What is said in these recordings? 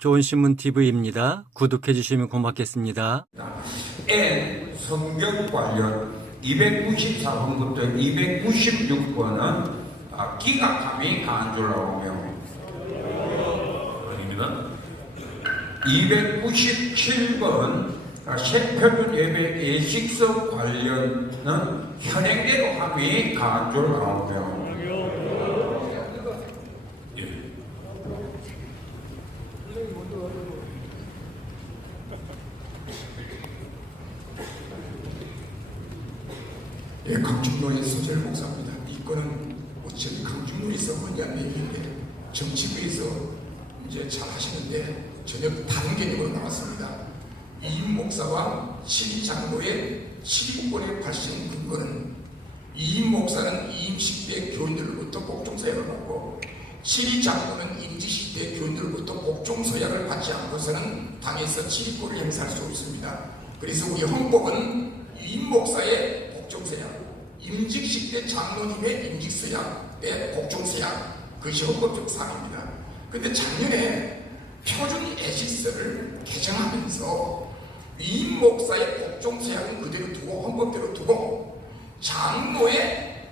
좋은신문TV입니다. 구독해 주시면 고맙겠습니다. N 성경 관련 294번부터 296번은 기각함이 간주라오며 아닙니다. 297번 새표준 예배 예식서 관련은 현행대로 함이 간주라오며 강준로의 소절 목사입니다. 이 건은 어차피 강준로에서 뭐냐면 얘기인데 정치부에서 이제 잘 하시는데 전혀 다른 개념으로 나왔습니다. 이임 목사와 7위 장로의 7위권의 발생 근거는 이임 목사는 이임식 때 교인들로부터 복종서약을 받고 7위 장로는 임지식 때 교인들로부터 복종서약을 받지 않고서는 당에서 7위권을 행사할 수 없습니다. 그래서 우리 헌법은 이임 목사의 복종서약, 임직식 때 장로님의 임직서약 때 복종서약, 그것이 헌법적 사항입니다. 그런데 작년에 표준 예식서를 개정하면서 이임 목사의 복종서약은 그대로 두고 헌법대로 두고 장로의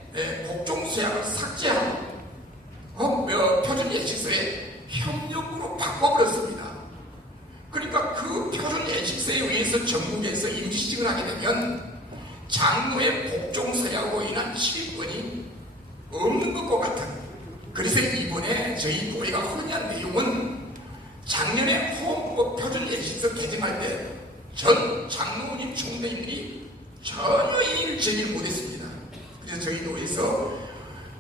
복종서약을 삭제하고 표준 예식서에 협력으로 바꿔버렸습니다. 그러니까 그 표준 예식서에 의해서 전국에서 임시식을 하게 되면 장로의 복종서약으로 인한 시민권이 없는 것과 같은, 그래서 이번에 저희 교회가 헌의한 내용은 작년에 헌법 표준 예식서 개정할 때 전 장로님 총대님들이 전혀 이의를 제기를 못했습니다. 그래서 저희 교회에서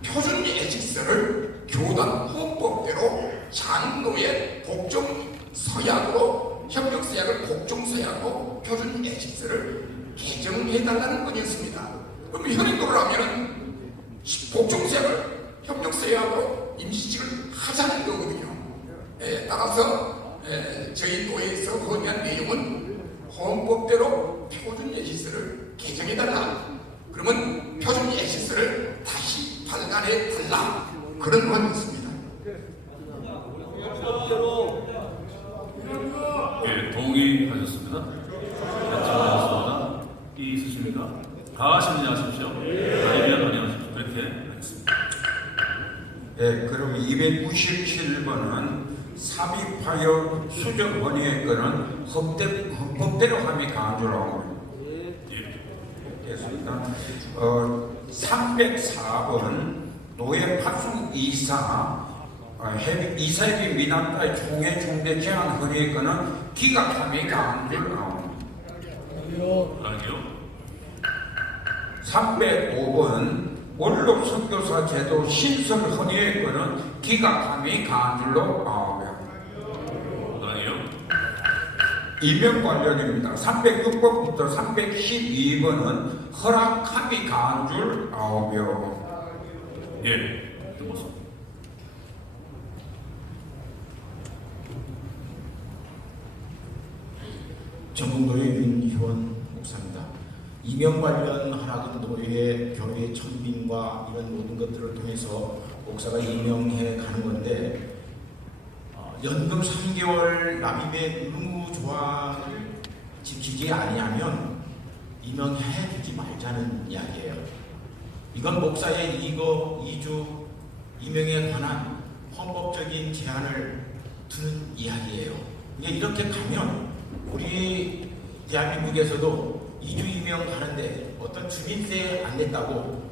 표준 예식서를 교단 헌법대로 장로의 복종서약으로, 협력서약을 복종서약으로 표준 예식서를 개정해달라는 건이었습니다. 그럼 현행도로 하면은 복종서약을 협력서약으로 임시직을 하자는 거거든요. 따라서 저희 교회에서 건의한 내용은 헌법대로 표준 예식서를 개정해달라. 그러면 표준 예식서를 다시 발간해달라. 그런 건이었습니다. 예, 동의하셨습니다. 하셨습니다. 이 있으십니까? 다 하십시오. 아니면 아니하십시오. 그렇게 하겠습니다. 그럼 297번은 삽입하여 수정 건의의 건은 헌법대로 함이 간주라고 됐습니다. 304번 노예 파송 이사협의 미납자의 총회 중대 제한 건의의 건은 기각함이 간주라고. 아니요. 305번 원로 선교사 제도 신설 헌의의 건은 기각함이 간줄로 나오며 아니요. 임명 관련입니다. 306번부터 312번은 허락함이 간줄 나오며 예. 듣습니다. 전북노예 윤희원 목사입니다. 임명 관련 허락은 노예, 교회 천빈과 이런 모든 것들을 통해서 목사가 임명해 가는 건데 연금 3개월 납입의 의무 조항을 지키지 아니하면 임명해 주지 말자는 이야기예요. 이건 목사의 이주 임명에 관한 헌법적인 제한을 두는 이야기예요. 이렇게 가면 우리 대한민국에서도 이주 임명 가는데 어떤 주민세 안 냈다고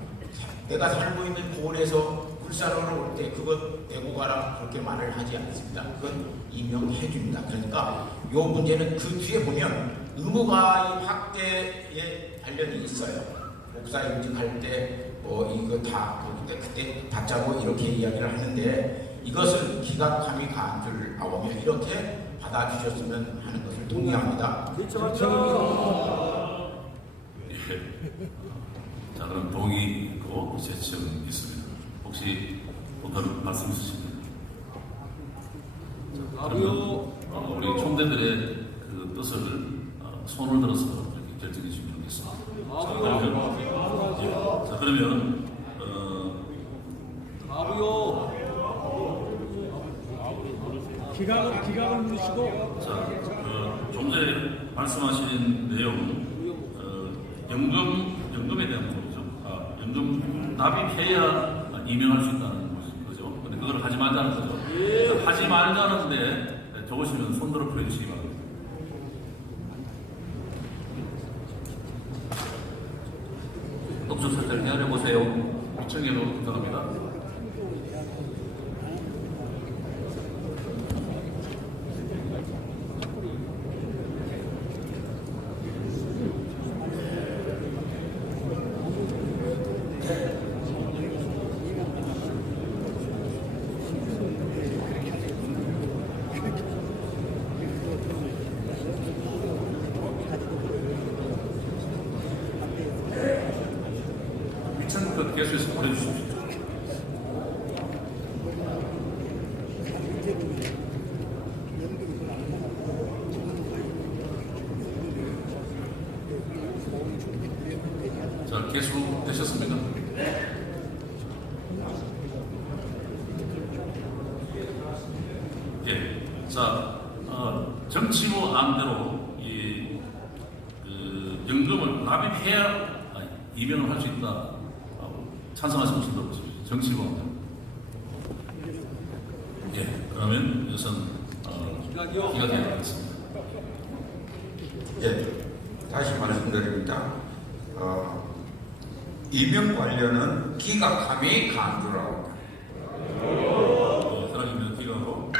내가 살고 있는 고을에서 울산으로 올 때 그것 내고 가라 그렇게 말을 하지 않습니다. 그건 임명해 줍니다. 그러니까 이 문제는 그 뒤에 보면 의무가입 확대에 관련이 있어요. 목사 임직할 때 이거 다 그때 받자고 이렇게 이야기를 하는데 이것을 기각함이 간주를 나오며 이렇게 받아주셨으면 하는 것을 동의합니다. 예. 자, 그럼 동의 있고 제청 있습니다. 혹시 다른 말씀 있으십니까? 그러면 우리 총대들의 그 뜻을 손을 들어서 이렇게 결정해 주시면 좋겠습니다. 자, 그러면 기각을 누르시고. 자, 좀 전에 말씀하신 내용, 연금에 대한 부분이죠. 연금 납입해야 임명할 수 있다는 거죠. 근데 그걸 하지 말자는 거죠. 자, 하지 말자는데 적으시면 손들어 보여주시기 바랍니다. 독주 설정 헤아려 보세요. 위청에도 부탁합니다. 위청 계속해서 보내주십시오. 자, 계속되셨습니까? 예. 자, 정치부 안대로 연금을 납입해야 이변을 할 수 있다. 찬성하시면 손들어 보십시오. 정치부 안대로. 예. 그러면 이것은 기각되겠습니다. 예, 다시 말씀드립니다. 이명 관련은 기각함이 간주라고. 사랑입니다. 기각으로.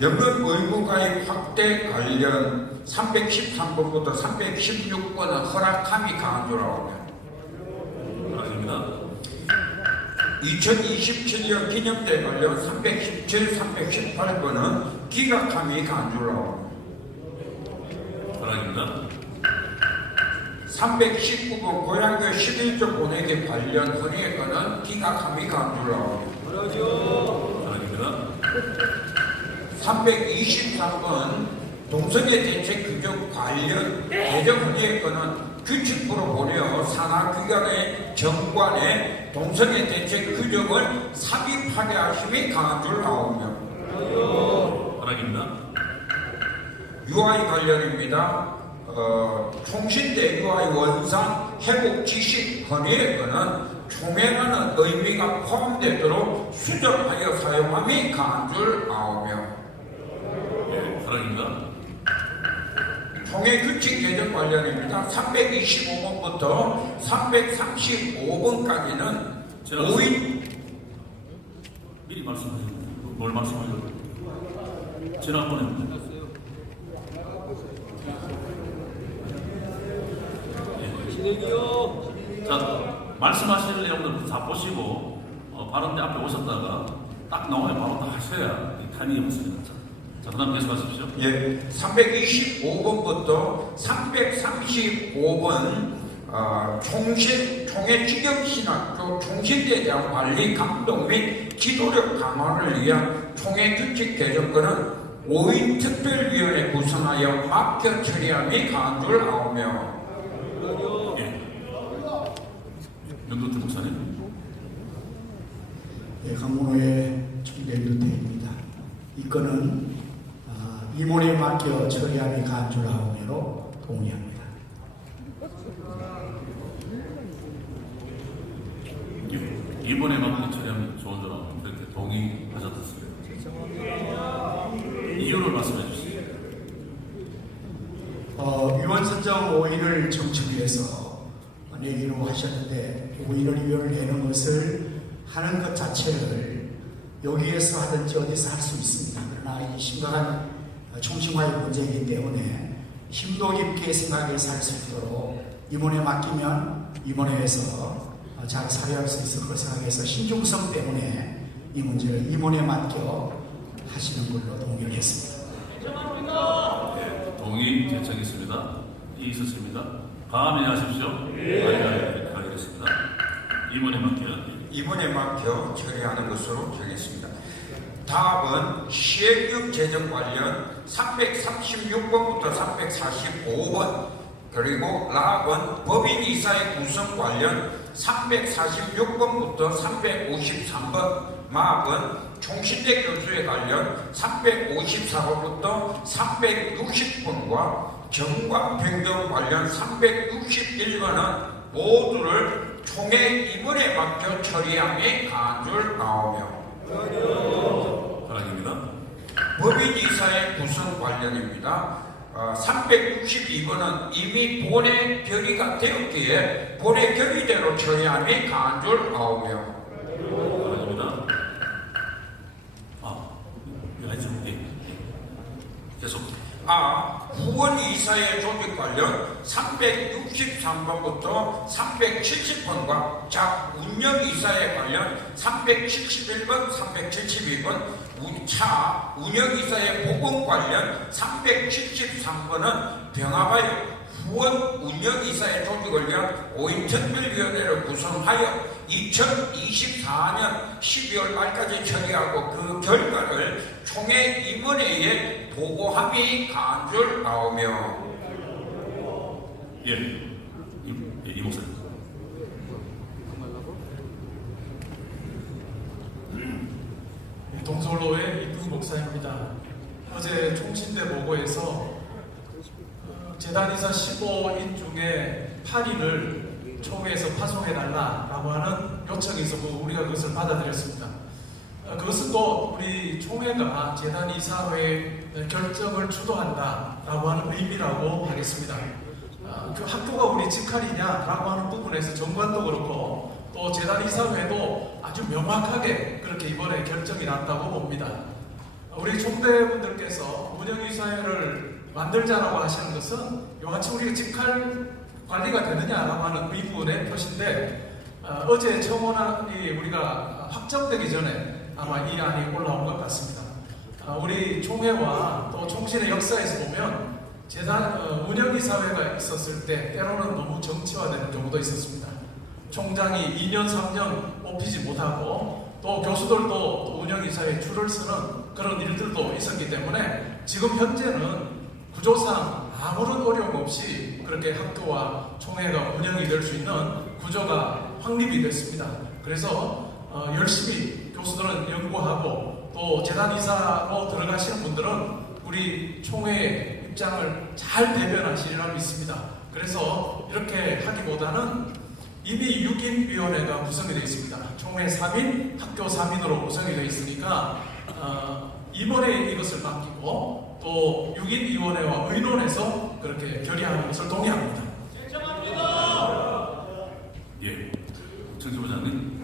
연금 의무가입 확대 관련 313번부터 316번은 허락함이 간주라고. 사랑입니다. 2027년 기념대 관련 317, 318번은 기각함이 간주라고. 사랑입니다. 319번 고향교 11조 보내기 관련 헌의건은 기각함이 간주라고. 사랑입니다. 323번 동성애 대책 규정 관련 개정 헌의건은 규칙으로 보내어 산하기관의 정관에 동성애 대책 규정을 삽입하게 하심이 간주를 나오며 사랑입니다. UI 관련입니다. 총신대 UI 원상 회복 지식 헌의건은 총회라는 의미가 포함되도록 수정하여 사용함이 간주를 나오며 사랑입니다. 총회 규칙 개정 관련입니다. 325번부터 335번까지는 제가 5인 미리 말씀하셨는데 뭘 말씀하셨나요? 지난번에 진행이요. 자, 말씀하실 내용들 다 보시고 발언대 앞에 오셨다가 딱 나오면 바로 다 하셔야 이 타이밍이 맞습니다. 자, 그 다음 계속하십시오. 예, 325번부터 335번 총회 직영신학교 총신대에 대한 관리 감독 및 지도력 강화를 위한 총회 규칙 개정권은 5인 특별위원회 구성하여 맡겨 처리함이 간주를 나오며 예. 연동준 목사님. 예, 강문호의 총대일대입니다. 이 건은 임원에 맡겨 처리함이 간주하오므로 동의합니다. 이번에 맡겨 처리하면 좋은 줄 알고 그렇게 동의하셨습니다. 이유를 말씀해 주시죠. 위원 선정 5인을 정치부에서 내기로 하셨는데 5인을 위원을 내는 것을 하는 것 자체를 여기에서 하든지 어디서 할 수 있습니다. 그러나 이 심각한 총신화의 문제이기 때문에 심도 깊게 생각해서 할 수 있도록 임원에 맡기면 임원회에서 잘 사료할 수 있을 걸 생각해서 신중성 때문에 이 문제를 임원에 맡겨 하시는 걸로 동의를 했습니다. 동의 제청있습니다. 이 있었습니다. 감안하십시오. 네. 가겠습니다. 임원에 맡겨 처리하는 것으로 정했습니다. 다음은 시행령 제정 관련 336번부터 345번 그리고 락은 법인이사의 구성 관련 346번부터 353번, 막은 총신대 교수에 관련 354건부터 360건과 정관평등 관련 361건은 모두를 총회 임원에 맡겨 처리함이 간줄 나오며 사랑입니다. 법인이사의 구성 관련입니다. 362번은 이미 본회 결의가 되었기에 본회 결의대로 처리함이 간줄 나오며 사랑입니다. 계속. 후원이사의 조직 관련 363번부터 370번과 운영이사에 관련 371번, 372번, 차 운영이사의 보건 관련 373번은 병합하여 후원 운영이사의 조직을 위한 5인 특별위원회를 구성하여 2024년 12월 말까지 처리하고 그 결과를 총회 임원회에 보고함이 간줄 나오며 이 목사님. 동솔로의 이두 목사입니다. 어제 총신대 보고에서 재단이사 15인 중에 8인을 총회에서 파송해달라라고 하는 요청이 있었고 우리가 그것을 받아들였습니다. 그것은 또 우리 총회가 재단이사회 결정을 주도한다라고 하는 의미라고 하겠습니다. 그 학교가 우리 직할이냐라고 하는 부분에서 정관도 그렇고 또 재단이사회도 아주 명확하게 그렇게 이번에 결정이 났다고 봅니다. 우리 총대분들께서 운영이사회를 만들자라고 하시는 것은 이같이 우리가 직할 관리가 되느냐라고 하는 의문의 표시인데 어제 청원안이 우리가 확정되기 전에 아마 이 안이 올라온 것 같습니다. 우리 총회와 또 총신의 역사에서 보면 운영이사회가 있었을 때 때로는 너무 정치화되는 경우도 있었습니다. 총장이 2년, 3년 뽑히지 못하고 또 교수들도 운영이사회에 줄을 서는 그런 일들도 있었기 때문에 지금 현재는 구조상 아무런 어려움 없이 그렇게 학교와 총회가 운영이 될 수 있는 구조가 확립이 됐습니다. 그래서 열심히 교수들은 연구하고 또 재단이사로 들어가시는 분들은 우리 총회의 입장을 잘 대변하시리라 믿습니다. 그래서 이렇게 하기보다는 이미 6인 위원회가 구성이 되어 있습니다. 총회 3인, 학교 3인으로 구성이 되어 있으니까 이번에 이것을 맡기고 또 6인 위원회와 의논해서 그렇게 결의하는 것을 동의합니다. 정치부장님.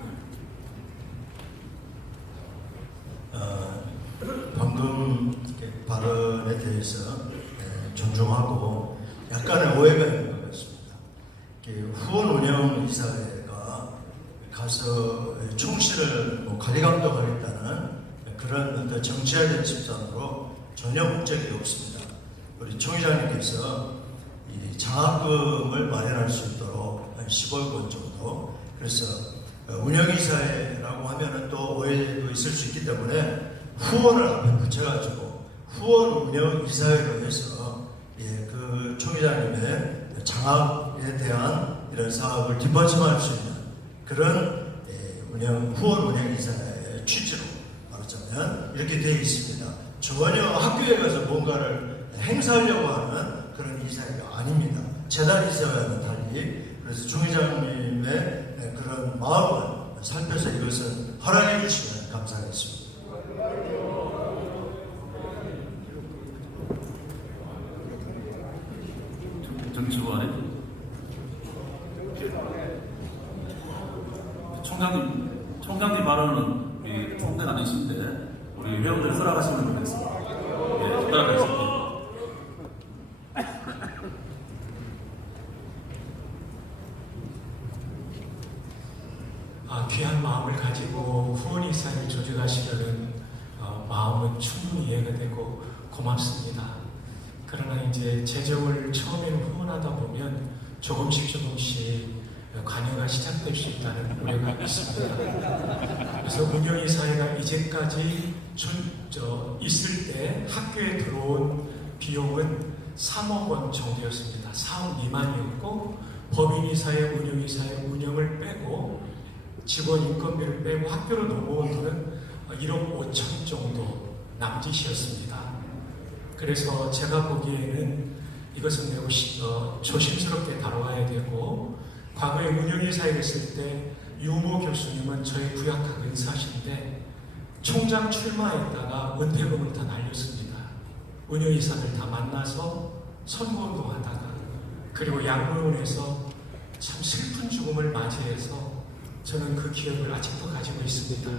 방금 발언에 대해서 존중하고 약간의 오해가 있는 것 같습니다. 후원 운영 이사회가 가서 총실을 관리 감독하겠다는 그런 어떤 정치화된 집단으로 전혀 목적이 없습니다. 우리 총 회장님께서 이 장학금을 마련할 수 있도록 한 10억 원 정도, 그래서 운영이사회라고 하면은 또 오해도 있을 수 있기 때문에 후원을 앞에 붙여가지고 후원 운영이사회로 해서 그 총 회장님의 장학에 대한 이런 사업을 뒷받침할 수 있는 그런 후원 운영이사회의 취지로 말하자면 이렇게 되어 있습니다. 전혀 학교에 가서 뭔가를 행사하려고 하는 그런 이사회가 아닙니다. 재단 이사회와는 달리. 그래서 총 회장님의 그런 마음을 살펴서 이것은 허락해 주시면 감사하겠습니다. 정치부안에 총장님 발언은 우리 총대가 아니신데 우리 회원들 허락하시면 좋겠습니다. 허락하겠습니다. 귀한 마음을 가지고 후원이사를 조직하시려는 마음은 충분히 이해가 되고 고맙습니다. 그러나 이제 재정을 처음에는 후원하다 보면 조금씩 관여가 시작될 수 있다는 우려가 있습니다. 그래서 운영이사회가 이제까지 있을 때 학교에 들어온 비용은 3억 원 정도였습니다. 4억 미만이었고 법인이사회, 운영이사회 운영을 빼고 직원 인건비를 빼고 학교로 넘어온 돈은 1억 5천 정도 남짓이었습니다. 그래서 제가 보기에는 이것은 매우 조심스럽게 다뤄야 되고, 과거에 운영이사에 있을 때 유모 교수님은 저희 부약학 은사신데 총장 출마했다가 은퇴금을 다 날렸습니다. 운영이사들 다 만나서 선거운동하다가, 그리고 양로원에서 참 슬픈 죽음을 맞이해서 저는 그 기억을 아직도 가지고 있습니다.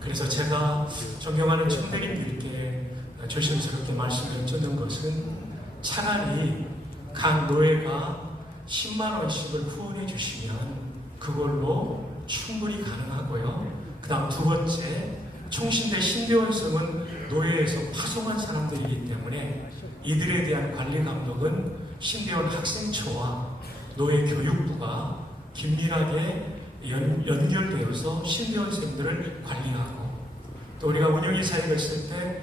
그래서 제가 존경하는 총대님들께 조심스럽게 말씀을 드리는 것은, 차라리 각 노예가 10만 원씩을 후원해 주시면 그걸로 충분히 가능하고요. 그 다음 두 번째, 총신대 신대원성은 노예에서 파송한 사람들이기 때문에 이들에 대한 관리 감독은 신대원 학생처와 노예 교육부가 긴밀하게 연결되어서 신대원생들을 관리하고, 또 우리가 운영이사에 있을 때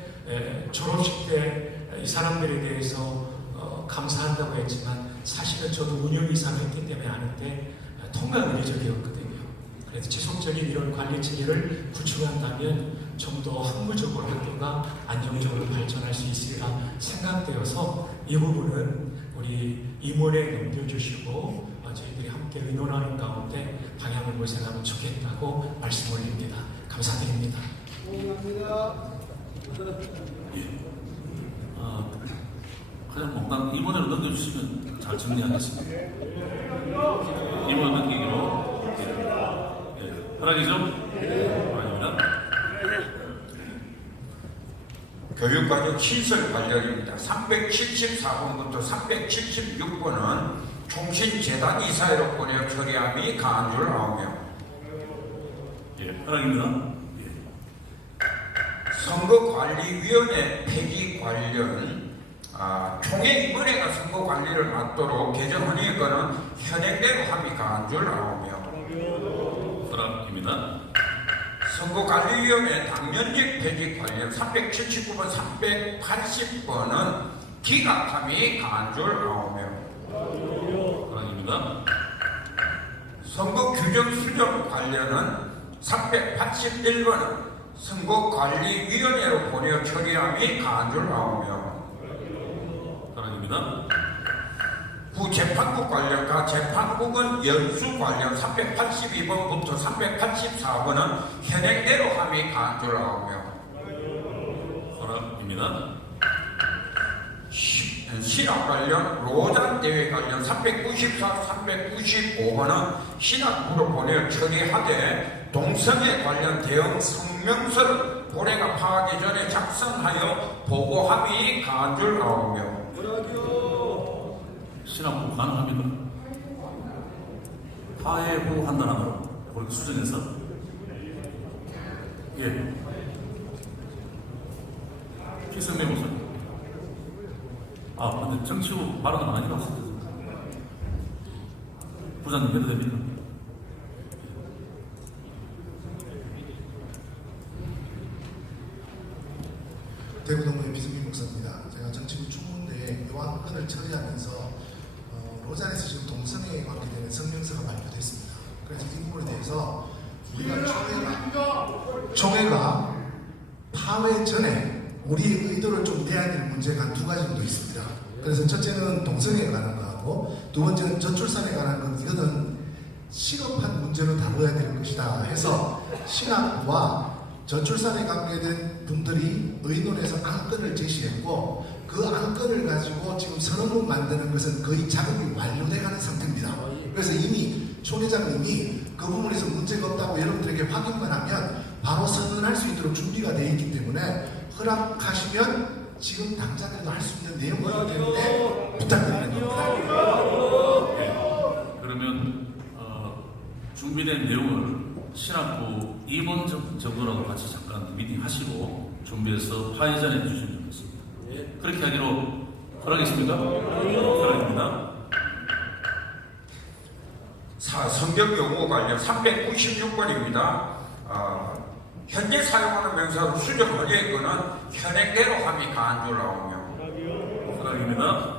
졸업식 때 이 사람들에 대해서 감사한다고 했지만, 사실은 저도 운영이사를 했기 때문에 아는데 통과 의례적이었거든요. 그래서 지속적인 이런 관리 체계를 구축한다면 좀 더 항구적으로 학교가 안정적으로 발전할 수 있으리라 생각되어서, 이 부분은 우리 임원에 넘겨주시고 저희들이 함께 의논하는 가운데 방향을 모색하면 좋겠다고 말씀 올립니다. 감사드립니다. 그냥 목당 임원으로 넘겨주시면 잘 정리하겠습니다. 임원 넘기기로. 허락이죠? 아닙니다. 교육과정 시설 관련입니다. 374번부터 376번은 총신재단 이사회로 보내 처리함이 가한 줄 아오며, 허락입니다. 선거관리위원회 폐지 관련 총회위원회가 선거관리를 맡도록 개정하니까는 현행대로 함이 가한 줄 아오며, 허락입니다. 선거관리위원회 당면직 폐지 관련 379번, 380번은 기각함이 가한 줄 아오며, 허락입니다. 선거규정 수정 관련은 381번은 선거관리위원회로 보내 처리함이 가한 줄 아오며, 허락입니다. 부재판국 관련과 재판국은 연수 관련 382번부터 384번은 현행대로 함이 가한 줄 아오며, 허락입니다. 신학 관련 로잔대회 관련 394, 395번은 신학부로 보내 처리하되, 동성애 관련 대응 성명서를 올해가 파하기 전에 작성하여 보고함이 가한 줄 아오며, 신학부 가능합니까? 파해부 한다는 그렇게 수정해서. 피선배 목사님. 근데 정치부 발언은 아니라고 했습니다. 부장님 해도 됩니까? 대구동부의 비승민 목사입니다. 제가 정치부 총무인데 이 안건을 처리하면서 로잔에서 지금 동성애에 관계되는 성명서가 발표됐습니다. 그래서 이 부분에 대해서 우리가 총회가 파회 전에 우리의 의도를 좀 내야 될 문제가 한 두 가지 정도 있습니다. 그래서 첫째는 동성애에 관한 거하고, 두 번째는 저출산에 관한 건 이거는 시급한 문제로 다뤄야 될 것이다 해서 신학부와 저출산에 관계된 분들이 의논해서 안건을 제시했고, 그 안건을 가지고 지금 선언문 만드는 것은 거의 작업이 완료돼가는 상태입니다. 그래서 이미 총회장님이 그 부분에서 문제가 없다고 여러분들에게 확인만 하면 바로 선언할 수 있도록 준비가 되어 있기 때문에, 허락하시면 지금 당장이라도 할 수 있는 내용이기 때문에 부탁드리는 겁니다. 그러면 준비된 내용을 신학부 임원적으로도 같이 잠깐 미팅 하시고 준비해서 파회 전에 해주시면 좋겠습니다. 그렇게 하기로 허락했습니까? 허락입니다. 성경 용어 관련 396번입니다. 현재 사용하는 명사로 수정하게 거는 현행대로 함이 가한 줄 아오며, 허락입니다.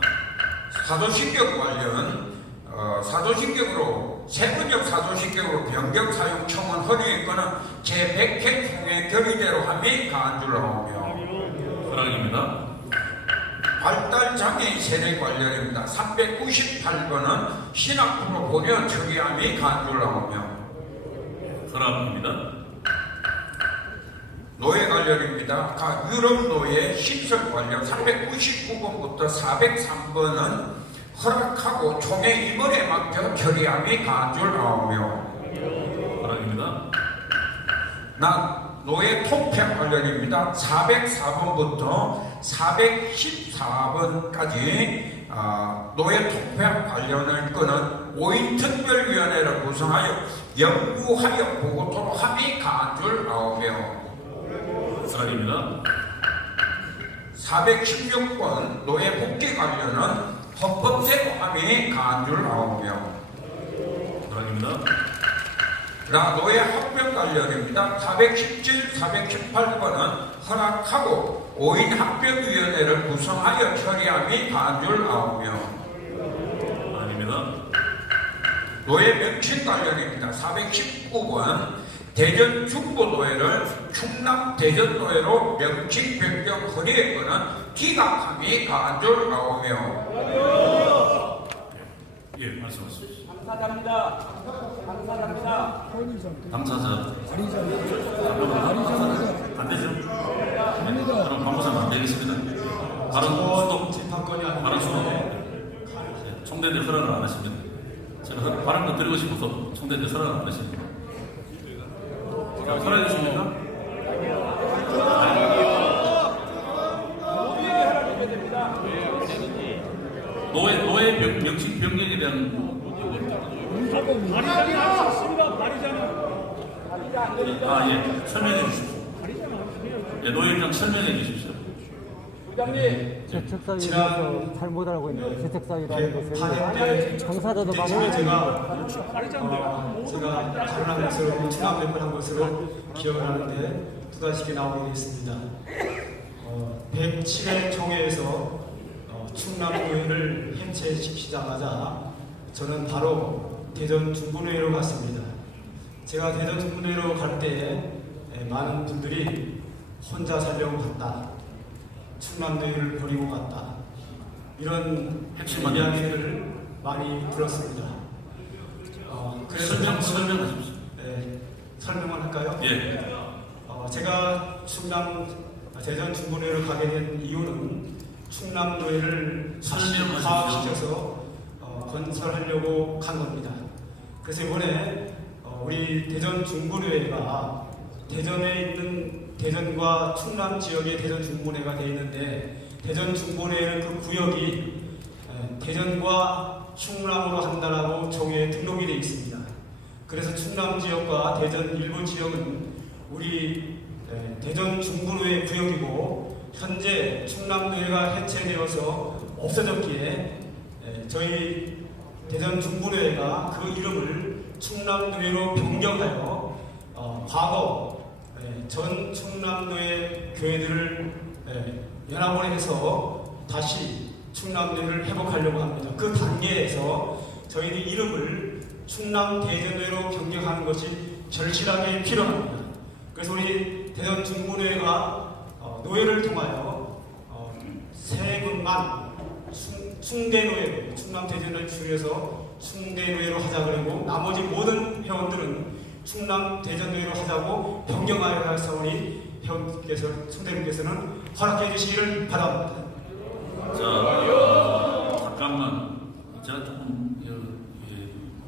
사도신경 관련 사도신경으로 세번역 사도시격으로 변경 사용 청원 헌의권은 제100회 총회 결의대로 함이 가한 줄 나오며 허락입니다. 발달 장애인 세대 관련입니다. 398번은 신학부로 보내 처리함이 가한 줄 나오며 허락입니다. 노예 관련입니다. 유럽 노예 신설 관련 399번부터 403번은 허락하고 총회 임원에 맡겨 처리함이 가한 줄 나오며 허락입니다. 노예 통폐 관련입니다. 404번부터 414번까지 노예 통폐 관련을 끄는 5인 특별위원회를 구성하여 연구하여 보고토록 함이 가한 줄 나오며 허락입니다. 416번 노예 복귀 관련은 헌법대로 함이 가한 줄 나오며 허락입니다. 노예 합병 관련입니다. 417, 418번은 허락하고 5인 합병위원회를 구성하여 처리함이 가한 줄 나오며 아닙니다. 노예 명칭 관련입니다. 419번 대전 중부노예를 충남 대전노예로 명칭 변경 헌의했거는 기각함이 가한 줄 나오며 예, 말씀하십시오. 당사자입니다. 당사자입니다. 당사자. 안 되죠? 네, 그럼 방법상 안 되겠습니다. 발언 수도. 발언 수도. 총대대 허락을 안 하십니다. 제가 발언도 드리고 싶어서 총대대 허락을 안 하십니다. 허락해 주십니까? 노예 명칭 변경에 대한 예, 설명해 주십시오. 예, 노예 입장 설명해 주십시오. 재책사유에서 잘못 알고 있는데 재책사유라는 것은 당사자도 많이 제가 발언한 것으로 충남 몇번 한 것으로 기억을 하는데 두다시게 나오게 되었습니다. 107회 총회에서 충남노예를 해체시키자마자 저는 바로 대전 중부노예로 갔습니다. 제가 대전 중부노예로 갈 때 많은 분들이 혼자 살려고 갔다, 충남노예를 버리고 갔다, 이런 이야기를 많이 들었습니다. 그래서 설명하십시오. 네, 설명을 할까요? 예. 제가 대전 중부노예로 가게 된 이유는 충남노예를 파악시켜서 건설하려고 간 겁니다. 그래서 이번에 우리 대전 중부노예가 대전에 있는 대전과 충남 지역의 대전 중부노예가 되어 있는데 대전 중부노예는 그 구역이 대전과 충남으로 한다라고 종회에 등록이 되어 있습니다. 그래서 충남 지역과 대전 일부 지역은 우리 대전 중부노예 구역이고 현재 충남노예가 해체되어서 없어졌기에 저희 대전 중부노예가 그 이름을 충남노예로 변경하여 과거 전 충남노예 교회들을 연합원에 해서 다시 충남노예를 회복하려고 합니다. 그 단계에서 저희들이 이름을 충남대전노예로 변경하는 것이 절실하게 필요합니다. 그래서 우리 대전 중부노예가 노예를 통하여 세 분만 충대노예로 충남대전을 줄여서 충대노예로 하자 그러고 나머지 모든 회원들은 충남대전노예로 하자고 변경하여 하사오니 회원께서 총대님께서는 허락해 주시기를 바랍니다. 자, 잠깐만 제가 조금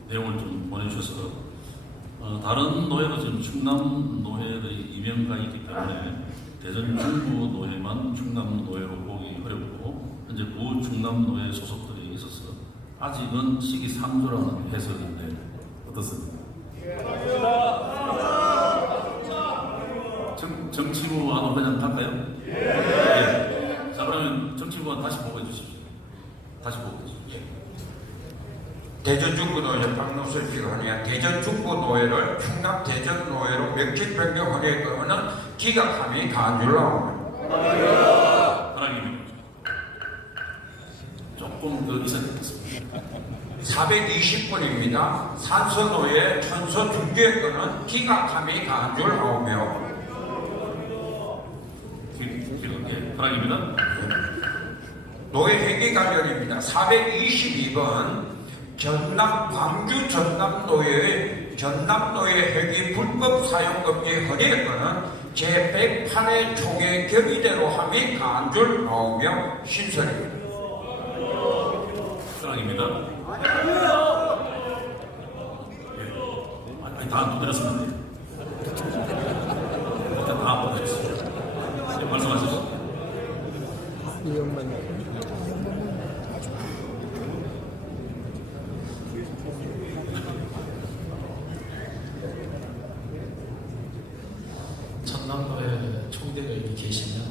내용을 좀 보내주셔서 다른 노예도 지금 충남 노예들이 임명가 있기 때문에 대전 중부 노예만 충남 노예로 보기 어렵고 현재 구 충남 노예 소속들이 있어서 아직은 시기상조라는 해석인데 어떻습니까? 정치부와도 그냥 갈까요? 예. 자, 그러면 정치부와 다시 보고해 주십시오. 다시 보고해 주십시오. 대전 중부노예 박노슬 씨가 하냐 대전 중부노예를 충남 대전노예로 명칭 변경 헌의했거는 기각함이 가한 줄 나옵니다. 하나님 조금 더 있어야 되겠습니다. 420분입니다. 산소노예 천소 중개권은 기각함이 가한 줄 알며 허락입니다. 노예 회계 관련입니다. 422번 전남 광주 전남노예의 전남노예 회계 불법 사용금지 헌의권은 제108의 총회 결의대로 함이 가한 줄 나오며 신설입니다. 허락입니다. 아니, 다 드렸습니다. 일단 다 드렸습니다. 말씀하시죠. 전남도에 총대가 여기 계시면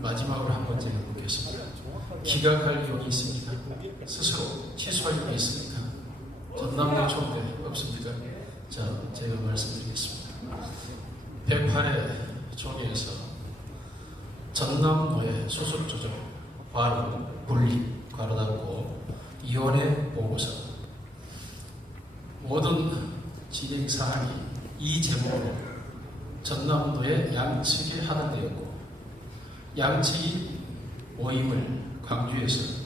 마지막으로 한 번째 묻겠습니다. 기각할 용이 있습니까? 스스로 취소할 용이 있습니까? 전남도 총대 없습니까? 자, 제가 말씀드리겠습니다. 108회 총회에서 전남도의 소속 조정, 바로 분립, 가로 닫고 위원회 보고서 모든 진행 사항이 이 제목으로 전남도의 양측에 하단되었고 양측이 모임을 광주에서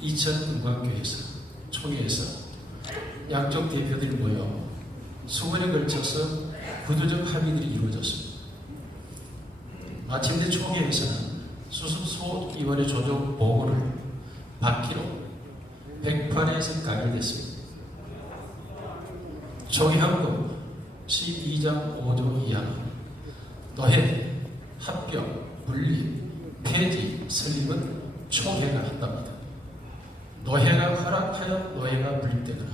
이천금강교에서 총회에서 양쪽 대표들이 모여 수번에 걸쳐서 구두적 합의들이 이루어졌습니다. 마침내 총회에서는 수습 소위원회 조정 보고를 받기로 108회에서 가결됐습니다. 총회헌법 12장 5조 2항 노회, 합병, 분립, 폐지, 설립은 총회가 한답니다. 노회가 허락하여 노회가 분립되거나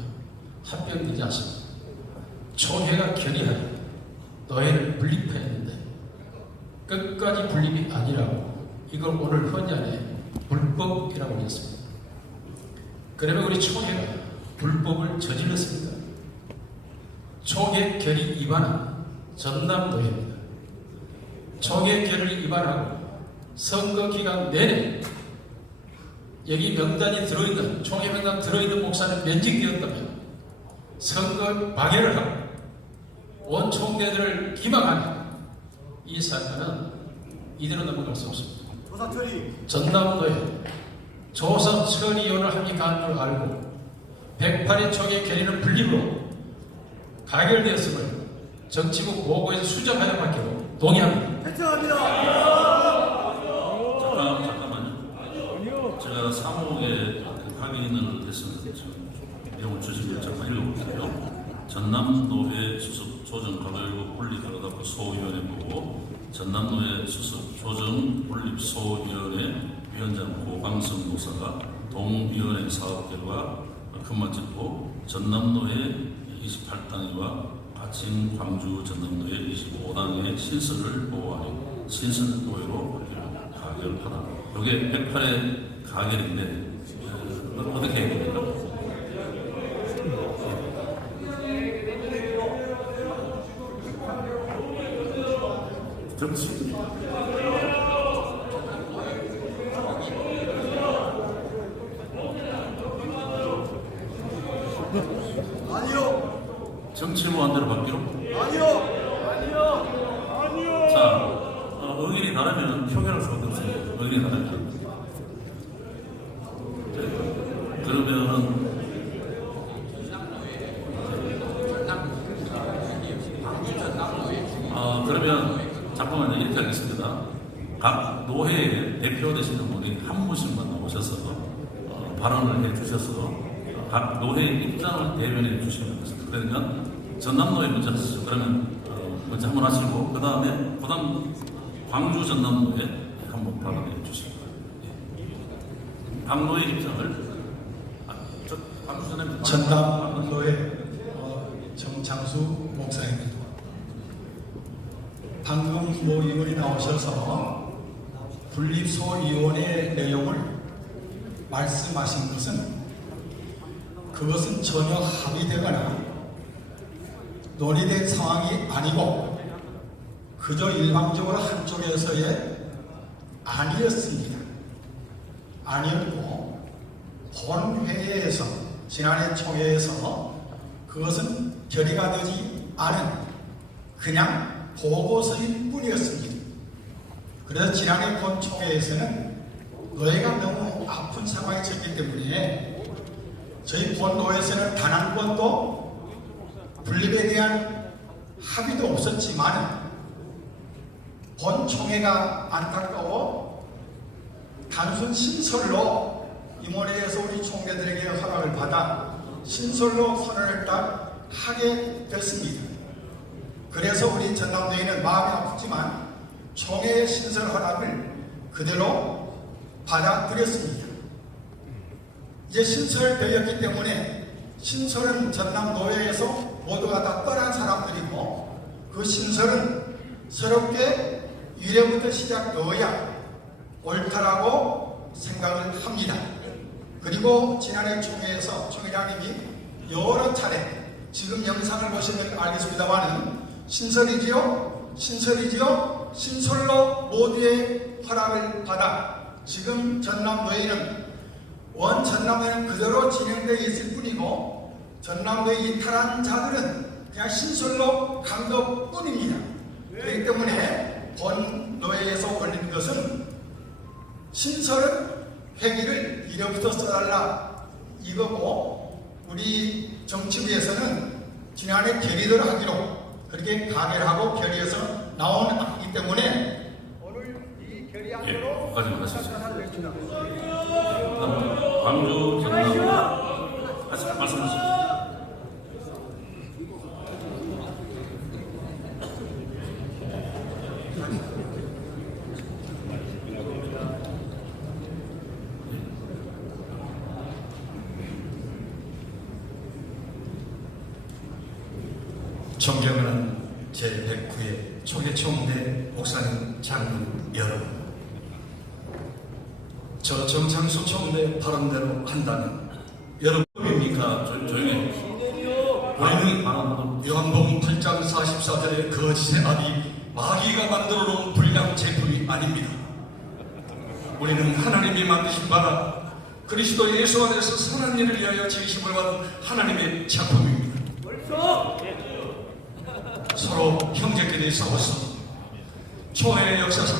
합병되지 않습니다. 총회가 결의하여 노회를 분립하였는데 끝까지 분립이 아니라고 이걸 오늘 헌안에 불법이라고 했습니다. 그러면 우리 총회가 불법을 저질렀습니까? 총회 결의 위반은 전남노회입니다. 총회 결의를 위반하고 선거 기간 내내 여기 명단이 들어있는 총회 명단 들어있는 목사는 면직되었다면 선거 방해를 하고 원 총대들을 기망하는 이 사건은 이대로 넘어갈 수 없습니다. 조사 처리. 전남도에 조사 처리위원을 합의한 줄 알고 108회 총회 결의는 분립으로 가결되었음을 정치부 보고에서 수정하여 받기로 동의합니다. 잠깐만요. 제가 사무국에 확인을 했습니다. 내용을 주시면 잠깐 읽어볼게요. 전남노회 수습 조정 가로열고 분리 가로닫고 소위원회 보고 전남노회 수습 조정 분립 소위원회 위원장 고광성 노사가 동위원회 사업 결과 그만 짚고 전남노회 28단위와 아침 광주 전남노회 25단위의 신설을 보고하니 신설노회로 가결하다. 이게 108의 가결인데 어떻게 해야 됩니까? 정치. 아니요. 정치부 안대로 받기로? 아니요. 자, 의견이 다르면 표결할 수밖에 없습니다. 의견이 다르면. 그러면 그러면 잠깐만요. 이렇게 하겠습니다. 각 노회의 대표 되시는 분이 한 분씩만 나오셔서 발언을 해주셔서 각 노회의 입장을 대변해 주시면 되겠습니다. 그러니까 전남노회 먼저 하시죠. 그러면 먼저 한번 하시고 그 다음에 부담 광주 전남노회 한번 발언해 주시고 각 노회 입장을 광주 전남노회 정창수 목사입니다. 방금 모의원이 나오셔서 분립소위원회 내용을 말씀하신 그것은 전혀 합의되거나 논의된 상황이 아니고 그저 일방적으로 한쪽에서의 아니었습니다. 아니었고 본회의에서 지난해 총회에서 그것은 결의가 되지 않은 그냥 보고서일 뿐이었습니다. 그래서 지난해 본총회에서는 노예가 너무 아픈 상황이 졌기 때문에 저희 본노회에서는 단 한 번도 분립에 대한 합의도 없었지만 본총회가 안타까워 단순 신설로 임원회에서 우리 총회들에게 허락을 받아 신설로 선언을 딱 하게 됐습니다. 그래서 우리 전남도에는 마음이 아프지만 총회의 신설 허락을 그대로 받아들였습니다. 이제 신설되었기 때문에 신설은 전남도회에서 모두가 다 떠난 사람들이고 그 신설은 새롭게 1회부터 시작되어야 옳다라고 생각을 합니다. 그리고 지난해 총회에서 총회장님이 여러 차례 지금 영상을 보시면 알겠습니다만은 신설이지요? 신설로 모두의 허락을 받아 지금 전남도에는 전남도에는 그대로 진행되어 있을 뿐이고 전남도에 이탈한 자들은 그냥 신설로 간 것뿐입니다. 그렇기 때문에 본 노회에서 올린 것은 신설은 회기를 1회부터 써달라 이거고 우리 정치부에서는 지난해 결의를 하기로 그렇게 가결하고 결의해서 나온 악이기 때문에 오늘 이 결의안으로 광주 전남 말씀하십시오. 존경하는 제109회 총회총대 목사님 장군 여러분, 저 정창수 총대 발언대로 한다면 여러분입니까? 조용히 우리는 요한복음 8장 44절의 거짓의 아비 마귀가 만들어 놓은 불량 제품이 아닙니다. 우리는 하나님이 만드신 바라 그리스도 예수 안에서 선한 일을 위하여 지으심을 받은 하나님의 작품입니다. 서로 형제끼리 싸워서 총회의 역사상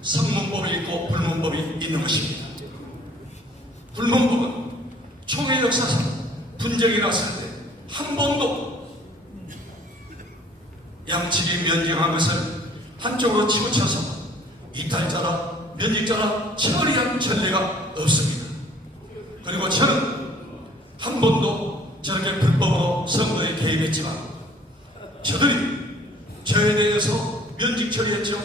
성문법이 있고 불문법이 있는 것입니다. 불문법은 총회 역사상 분쟁이 났을 때 한 번도 양측이 면직한 것을 한쪽으로 치우쳐서 이탈자라 면직자라 처리한 전례가 없습니다. 그리고 저는 한 번도 저렇게 불법으로 선거에 개입했지만 저들이 저에 대해서 면직 처리했죠.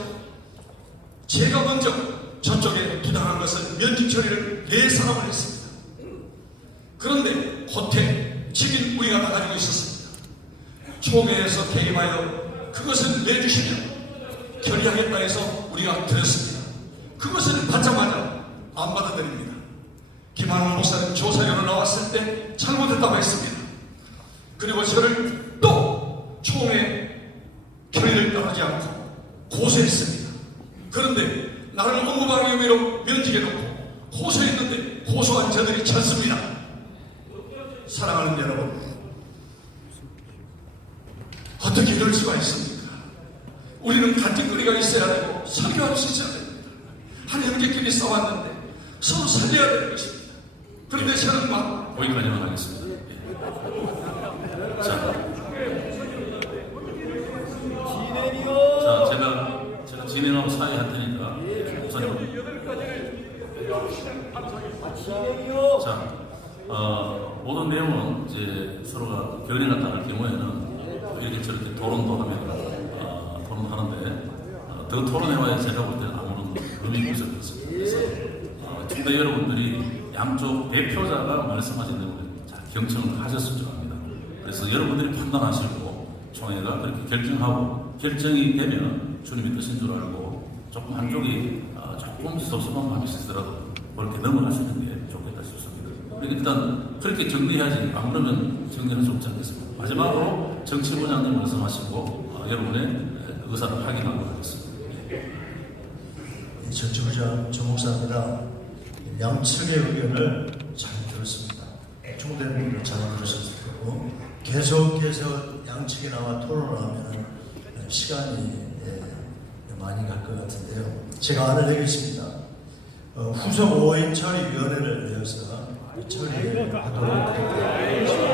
제가 먼저 저쪽에 부당한 것을 면직 처리를 4사람을 했습니다. 그런데 호태 직인 우리가 다 가지고 있었습니다. 총회에서 개입하여 그것을 내주시면 결의하겠다 해서 우리가 드렸습니다. 그것을 받자마자 안 받아들입니다. 김한홍 목사님 조사위원으로 나왔을 때 잘못했다고 했습니다. 그리고 저를 또 총회 결의를 따르지 않고 고소했습니다. 그런데 나를 업무방해 혐의로 면직해놓고 고소했는데 고소한 저들이 졌습니다. 사랑하는 여러분, 어떻게 이럴 수가 있습니까? 우리는 같은 거리가 있어야 되고 설교할 수 있어야 됩니다. 한 형제끼리 싸웠는데 서로 살려야 되는 것입니다. 그런데 저는 막 거기까지만 하겠습니다. 자, 제가 진행하고 사회할 테니까 목사님. 자, 모든 내용은 이제 서로가 견해가 다를 경우에는 이렇게 저렇게 토론도 하면 토론하는데 더 토론해봐야 제가 볼 때는 아무런 의미가 없을 것 같습니다. 그래서 총대 여러분들이 양쪽 대표자가 말씀하신 대로 잘 경청을 하셨으면 합니다. 그래서 여러분들이 판단하시고 총회가 그렇게 결정하고 결정이 되면 주님의 뜻인 줄 알고 조금 한쪽이 조금 섭섭한 마음이 있으더라도 그렇게 넘어가시는 게 좋겠다 싶습니다. 그러니까 일단 그렇게 정리해야지 안 그러면 정리할 수 없지 않겠습니까? 마지막으로 정치부장님 말씀하시고 여러분의 의사를 확인하도록 하겠습니다. 정치부장 조 목사입니다. 양측의 의견을 잘 들었습니다. 총대를 잘 들으셨을 거고 계속해서 양측에 나와 토론을 하면 시간이 많이 갈 것 같은데요. 제가 안을 내겠습니다. 후속 5인 처리위원회를 내어서 처리하도록 하겠습니다.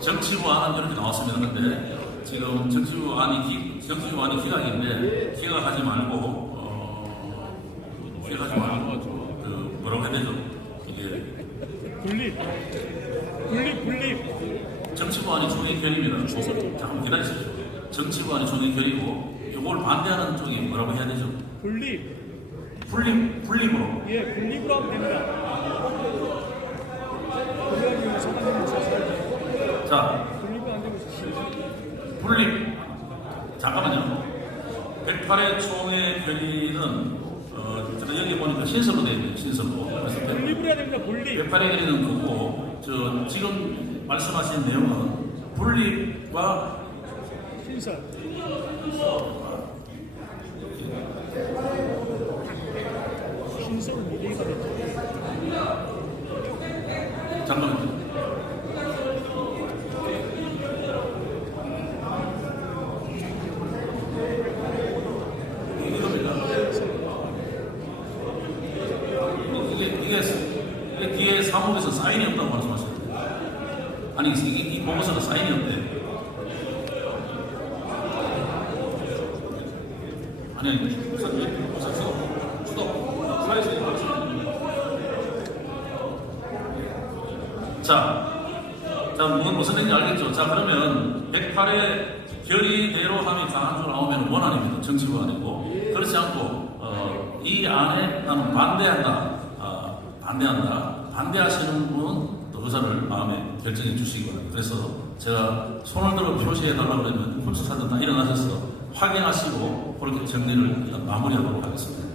정치부안은 이렇게 나왔습니다. 근데 지금 정치부안이 기각인데 기각하지 말고 뭐라고 해야 되죠? 이게 분립. 정치부안이 총회 결의입니다. 잠깐 기다리세요. 정치부안이 총회 결의고 이걸 반대하는 쪽이 뭐라고 해야 되죠? 분립으로. 예, 분립으로 하면 됩니다. 자, 분립. 잠깐만요. 108회 총회 결의는 여기 보니까 신설로 되어 있네요. 신설로. 그래서 분립을 해야 됩니다. 분립. 108회 결의는 그거 지금 말씀하신 내용은 분립과 신설. 신설은 미래가 됐죠. 잠깐만요. 이게 뒤에 사무에서 사인이 없다고 말씀하셨는데 아니 이 보고서는 사인이 없대. 아니 수도 사회에서 자 무슨 얘기인지 알겠죠? 자 그러면 108회 결의대로 함이 강한 줄 나오면 원안입니다. 정치부안이고 그렇지 않고 이 안에 나는 반대한다. 반대하시는 분은 또 의사를 마음에 결정해 주시기 바랍니다. 그래서 제가 손을 들어 표시해 달라고 그러면 홀수사들 다 일어나셔서 확인하시고 그렇게 정리를 일단 마무리하도록 하겠습니다.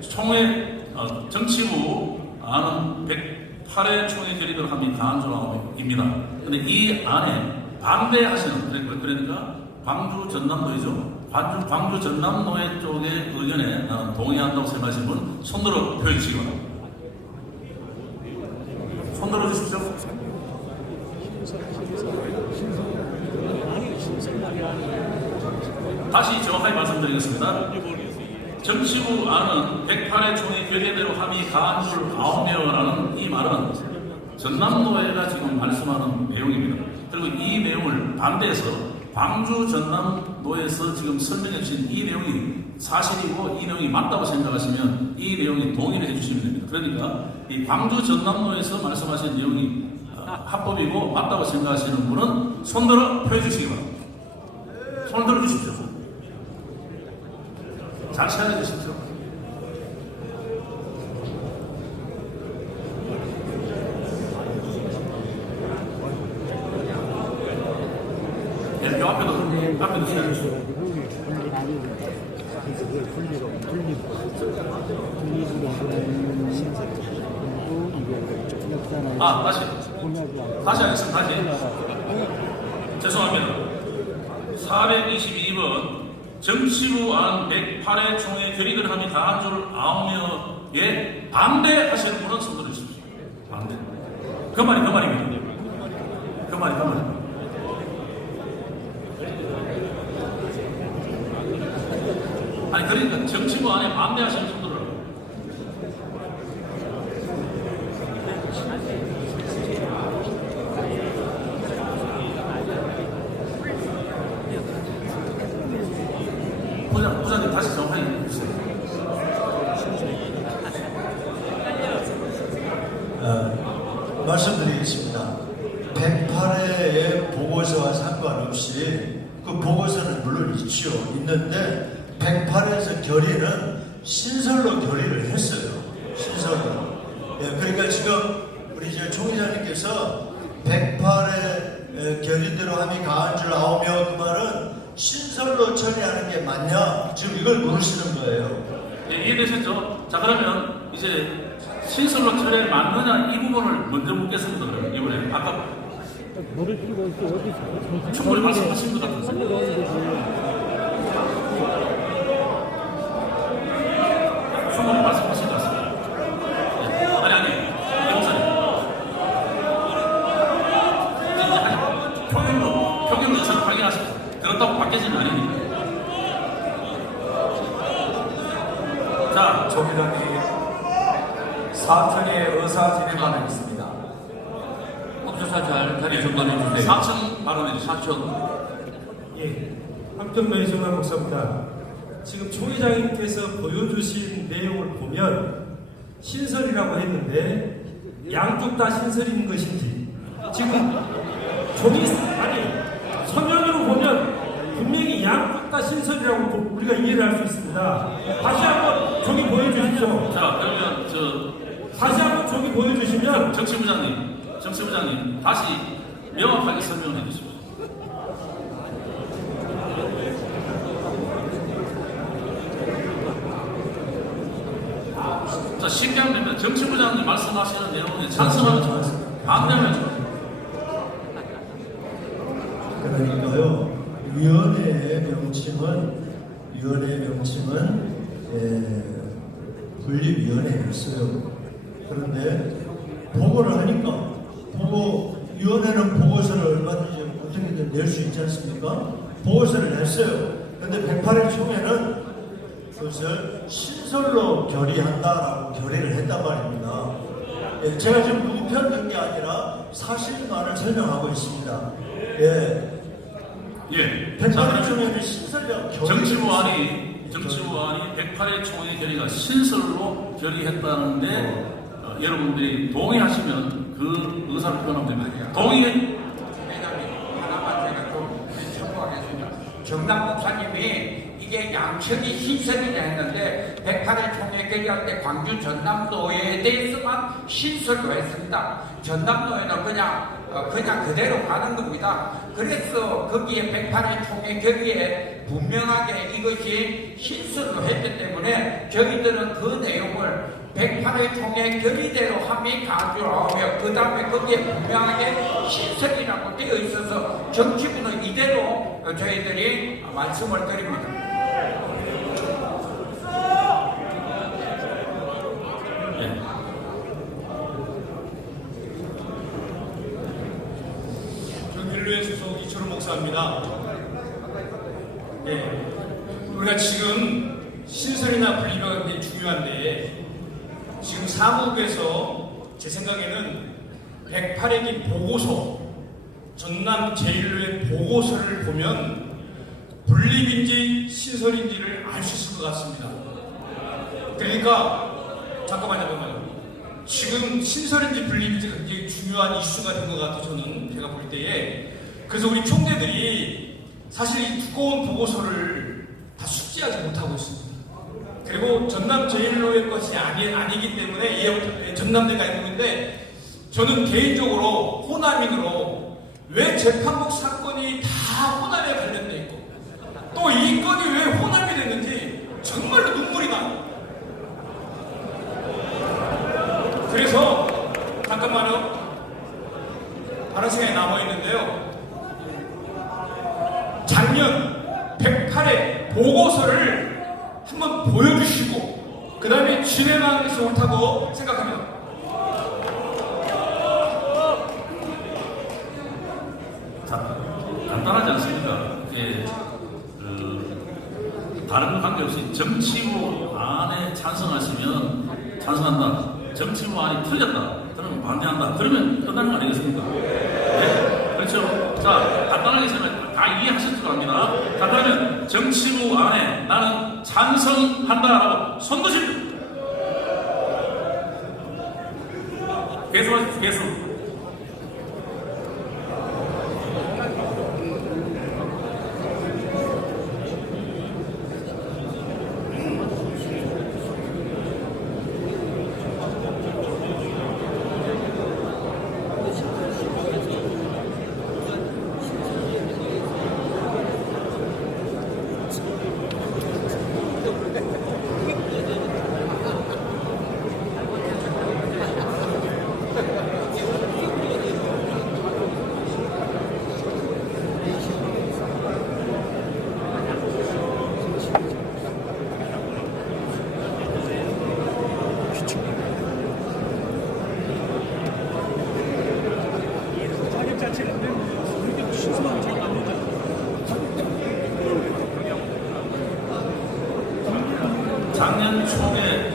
총회 정치부 안은 108회 총회 결의대로 함이 강한 줄 나옵니다. 그런데 이 안에 반대하시는 그러니까 광주 전남도이죠. 광주 전남도의 쪽의 의견에 나는 동의한다고 생각하시는 분 손들어 표해주시기 바랍니다. 손 들어주십시오. 다시 정확하게 말씀드리겠습니다. 정치부 안은 108회 총회 결의대로 함이 강한 줄 아오며라는 이 말은 전남노회가 지금 말씀하는 내용입니다. 그리고 이 내용을 반대해서 광주 전남노에서 지금 설명해 주신 이 내용이 사실이고 이 내용이 맞다고 생각하시면 이 내용에 동의를 해주시면 됩니다. 그러니까 이 광주 전남노에서 말씀하신 내용이 합법이고 맞다고 생각하시는 분은 손들어 표해 주시기 바랍니다. 손 들어 주십시오. 잘 시연해 주십시오. 네, 이 앞에도 시연해 주십시오. 분리로 다시 하겠습니다. 죄송합니다. 422번 정치부 안 108회 총회 결의를 함이 강한 줄 아오며에 반대하시는 분은 손 들어주십시오. 반대. 그 말입니다. 그 말입니다. 아니 그러니까 정치부 안에 반대하시는 분들은 부장님 다시 정확하게 해주세요. 말씀드리겠습니다. 108회의 보고서와 상관없이 그 보고서는 물론 있는데 108회에서 결의는 신설로 결의를 했어요. 신설로. 예, 그러니까 지금 우리 이제 총회장님께서 108회 결의대로 함이 강한 줄 아오며 그 말은 신설로 처리하는 게 맞냐? 지금 이걸 물으시는 거예요. 예, 이해되셨죠? 자 그러면 이제 신설로 처리에 맞느냐 이 부분을 먼저 묻겠습니다. 그러면 이번에 아까 노를 들고 있고 어디 충분히 말씀하신 것 같은데. 확인하십시오. 그렇다고 바뀌지는 아닙니다. 자, 조기단이 사천의 의사진에 반응했습니다. 법조사 잘 자리 중단해 주세요. 4천 발언해 주세요. 4천. 예, 한평로의 정화 목사입니다. 지금 총회장님께서 보여주신 내용을 보면 신설이라고 했는데 양쪽 다 신설인 것인지 지금 종이 아니 서명으로 보면 분명히 양쪽 다 신설이라고 우리가 이해를 할 수 있습니다. 다시 한번 종이 보여주십시오. 자, 그러면 다시 한번 종이 보여주시면 정치부장님 다시 명확하게 설명해 주십시오. 자, 쉽게 하면 정치부장님 말씀하시는 내용에 찬성하면 좋겠습니다. 안 되면 그러니까요, 위원회의 명칭은 분립위원회였어요. 그런데 보고를 하니까 위원회는 보고서를 얼마든지 어떻게든 낼 수 있지 않습니까? 보고서를 냈어요. 그런데 108회 총회는 그것을 신설로 결의한다라고 결의를 했단 말입니다. 예, 제가 지금 누구 편 든 게 아니라 사실만을 설명하고 있습니다. 예. 108회 총회는 신설이라고 정치부안이 108회 총회 결의가 신설로 결의했다는데 여러분들이 동의하시면 그 의사를 표현하면 됩니다. 동의. 하나만 제가 좀 첨부하겠습니다. 정남 목사님이 이게 양측이 신설이라 했는데 108회 총회 결의할 때 광주 전남도에 대해서만 신설로 했습니다. 전남도에는 그냥 그대로 가는 겁니다. 그래서 거기에 108회 총회 결의에 분명하게 이것이 신설로 했기 때문에 저희들은 그 내용을 108회 총회 결의대로 함이 가져오며 그 다음에 거기에 분명하게 신설이라고 되어 있어서 정치부는 이대로 저희들이 말씀을 드립니다. 정일로의 소속 이철우 목사입니다. 네, 우리가 지금 신설이나 분리가 굉장히 중요한데 지금 사무국에서 제 생각에는 108회기 보고서 전남 제1로의 보고서를 보면 분립인지 신설인지를 알 수 있을 것 같습니다. 그러니까 잠깐만요. 지금 신설인지 분립인지 굉장히 중요한 이슈가 된 것 같아요. 제가 볼 때에. 그래서 우리 총재들이 사실 이 두꺼운 보고서를 다 숙지하지 못하고 있습니다. 그리고 전남 제1로의 것이 아니기 때문에 전남대가 있는데 저는 개인적으로 호남인으로 왜 재판국 사건이 다 호남에 관련돼 있고 또 이 건이 왜 호남이 됐는지 정말로 눈물이 나요. 그래서 잠깐만요. 다른 시간이 남아있는데요. 작년 108회 보고서를 한번 보여주시고 그 다음에 진행하는 것이 옳다고 생각합니다. 간단하지 않습니까? 이게 다른 것 관계없이 정치부 안에 찬성하시면 찬성한다. 정치부 안이 틀렸다. 그러면 반대한다. 그러면 끝나는 거 아니겠습니까? 네? 그렇죠. 자, 간단하게 생각해. 다 이해하실 줄 압니다. 자, 그러면 정치부 안에 나는 찬성한다라고 손 드십시오. 계속하십시오. 계속.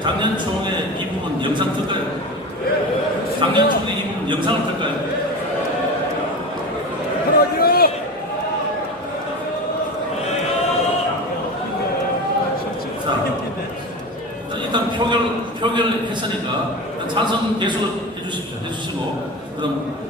작년 총회 이 부분 영상 틀까요? 작년 총회 이 부분 영상을 틀까요? 자, 일단 표결했으니까 찬성 계속 해주시고 그럼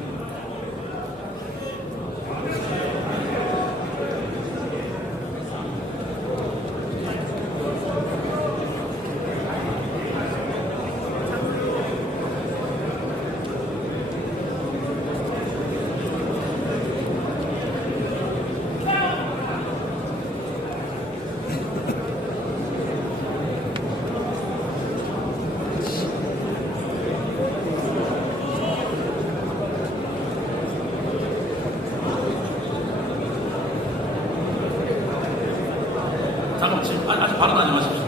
잠깐만 지금 아직 발언하지 마십시오.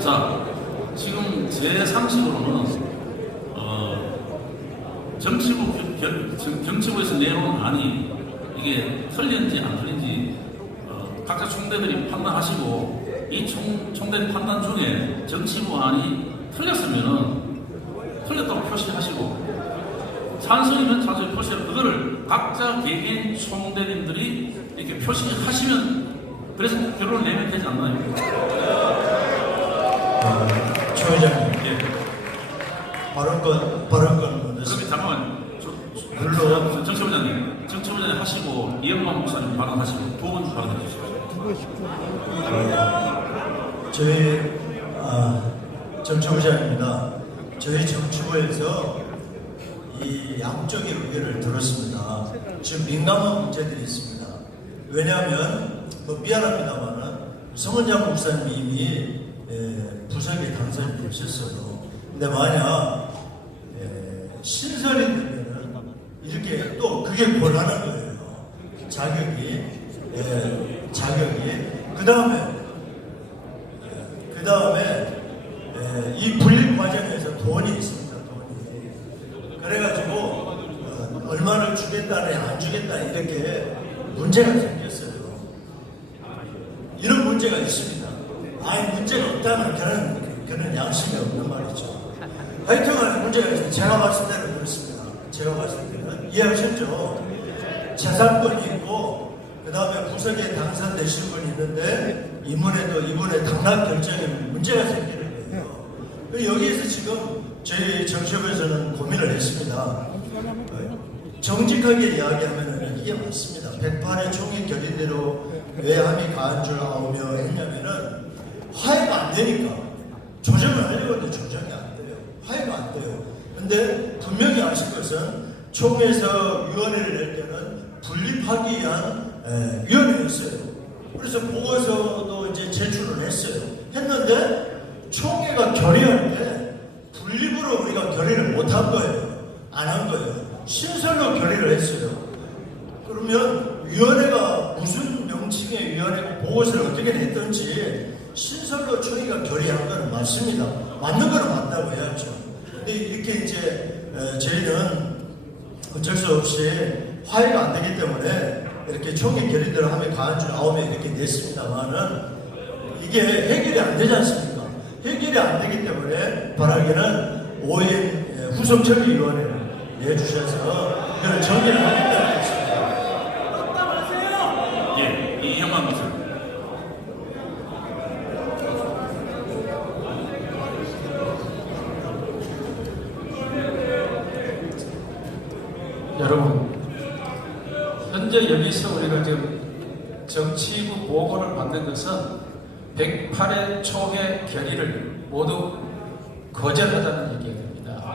자, 지금 제 상식으로는 정치부에서 내놓은 안이 이게 틀린지 안 틀린지 각자 총대들이 판단하시고 이 총대 판단 중에 정치부 안이 틀렸으면은 틀렸다고 표시하시고 찬성이면 찬성 표시하고 그거를 각자 개개인 총대님들이 이렇게 표시하시면 그래서 결론을 내면 되지 않나요? 조 회장님. 예. 발언권 그러면 잠깐만. 물론 정치부장님 하시고 이영만 목사님 발언하시고 두 분 발언해 주십시오. 저희 정치부장입니다. 저희 정치부에서 이 양쪽의 의견을 들었습니다. 지금 민감한 문제들이 있습니다. 왜냐하면 미안합니다만은 성은장 목사님이 이미 부석에 당선이 되셨어요. 근데 만약 신설이 되면은 이렇게 또 그게 곤란한 거예요. 자격이 그 다음에 이 분립 과정에서 돈이 있습니다. 그래가지고 얼마를 주겠다네 안 주겠다 이렇게 문제가 생겼어요. 이런 문제가 있습니다. 문제가 없다면 그런 양심이 없는 말이죠. 하여튼간 문제가 있어요. 제가 봤을 때는 그렇습니다. 제가 봤을 때는 이해하셨죠? 재산권이 있고 그 다음에 부석에 당선되신 분이 있는데 이번에 당락 결정에 문제가 생기는 거예요. 여기에서 지금 저희 정치부에서는 고민을 했습니다. 정직하게 이야기하면 이게 맞습니다. 108의 총회 결의대로 왜 함이 가한 줄 아오며 했냐면은 화해가 안 되니까 조정을 하려고 하는데 조정이 안 돼요. 화해가 안 돼요. 근데 분명히 아실 것은 총회에서 위원회를 낼 때는 분립하기 위한 위원회였어요. 그래서 보고서도 이제 제출을 했는데 총회가 결의할 때 분립으로 우리가 결의를 못 한 거예요. 안 한 거예요. 신설로 결의를 했어요. 그러면 위원회가 무슨 명칭의 위원회고 보고서를 어떻게 냈든지 신설로 총회가 결의한 거는 맞습니다. 맞는 거는 맞다고 해야죠. 근데 이렇게 이제 저희는 어쩔 수 없이 화해가 안 되기 때문에 이렇게 총회 결의대로 하면 가한 줄 아오면 이렇게 냈습니다만은 이게 해결이 안 되지 않습니까? 해결이 안 되기 때문에 바라기는 5인 후속처리위원회를 내주셔서 이걸 정리를 하겠다는 것입니다. 예, 이영만 목사. 여러분, 현재 여기서 우리가 지금 정치부 보고를 받는 것은 108의 총회 결의를 모두 거절하자는 얘기가 됩니다.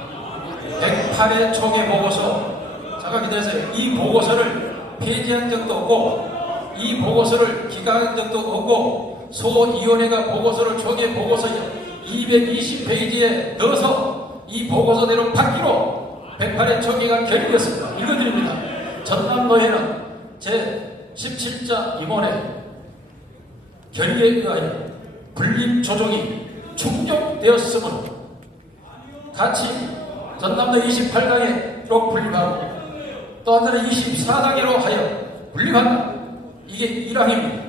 108의 총회 보고서, 잠깐 기다리세요. 이 보고서를 폐지한 적도 없고, 이 보고서를 기각한 적도 없고, 소위원회가 보고서를 총회 보고서 220페이지에 넣어서 이 보고서대로 받기로 108의 총회가 결의되었습니다. 읽어드립니다. 전남노회는 제17자 임원회 결의에 의하여 분립 조정이 충족되었음을 같이 전남도 28강으로 분립하고 또 한 달에 24강으로 하여 분립한다. 이게 1항입니다.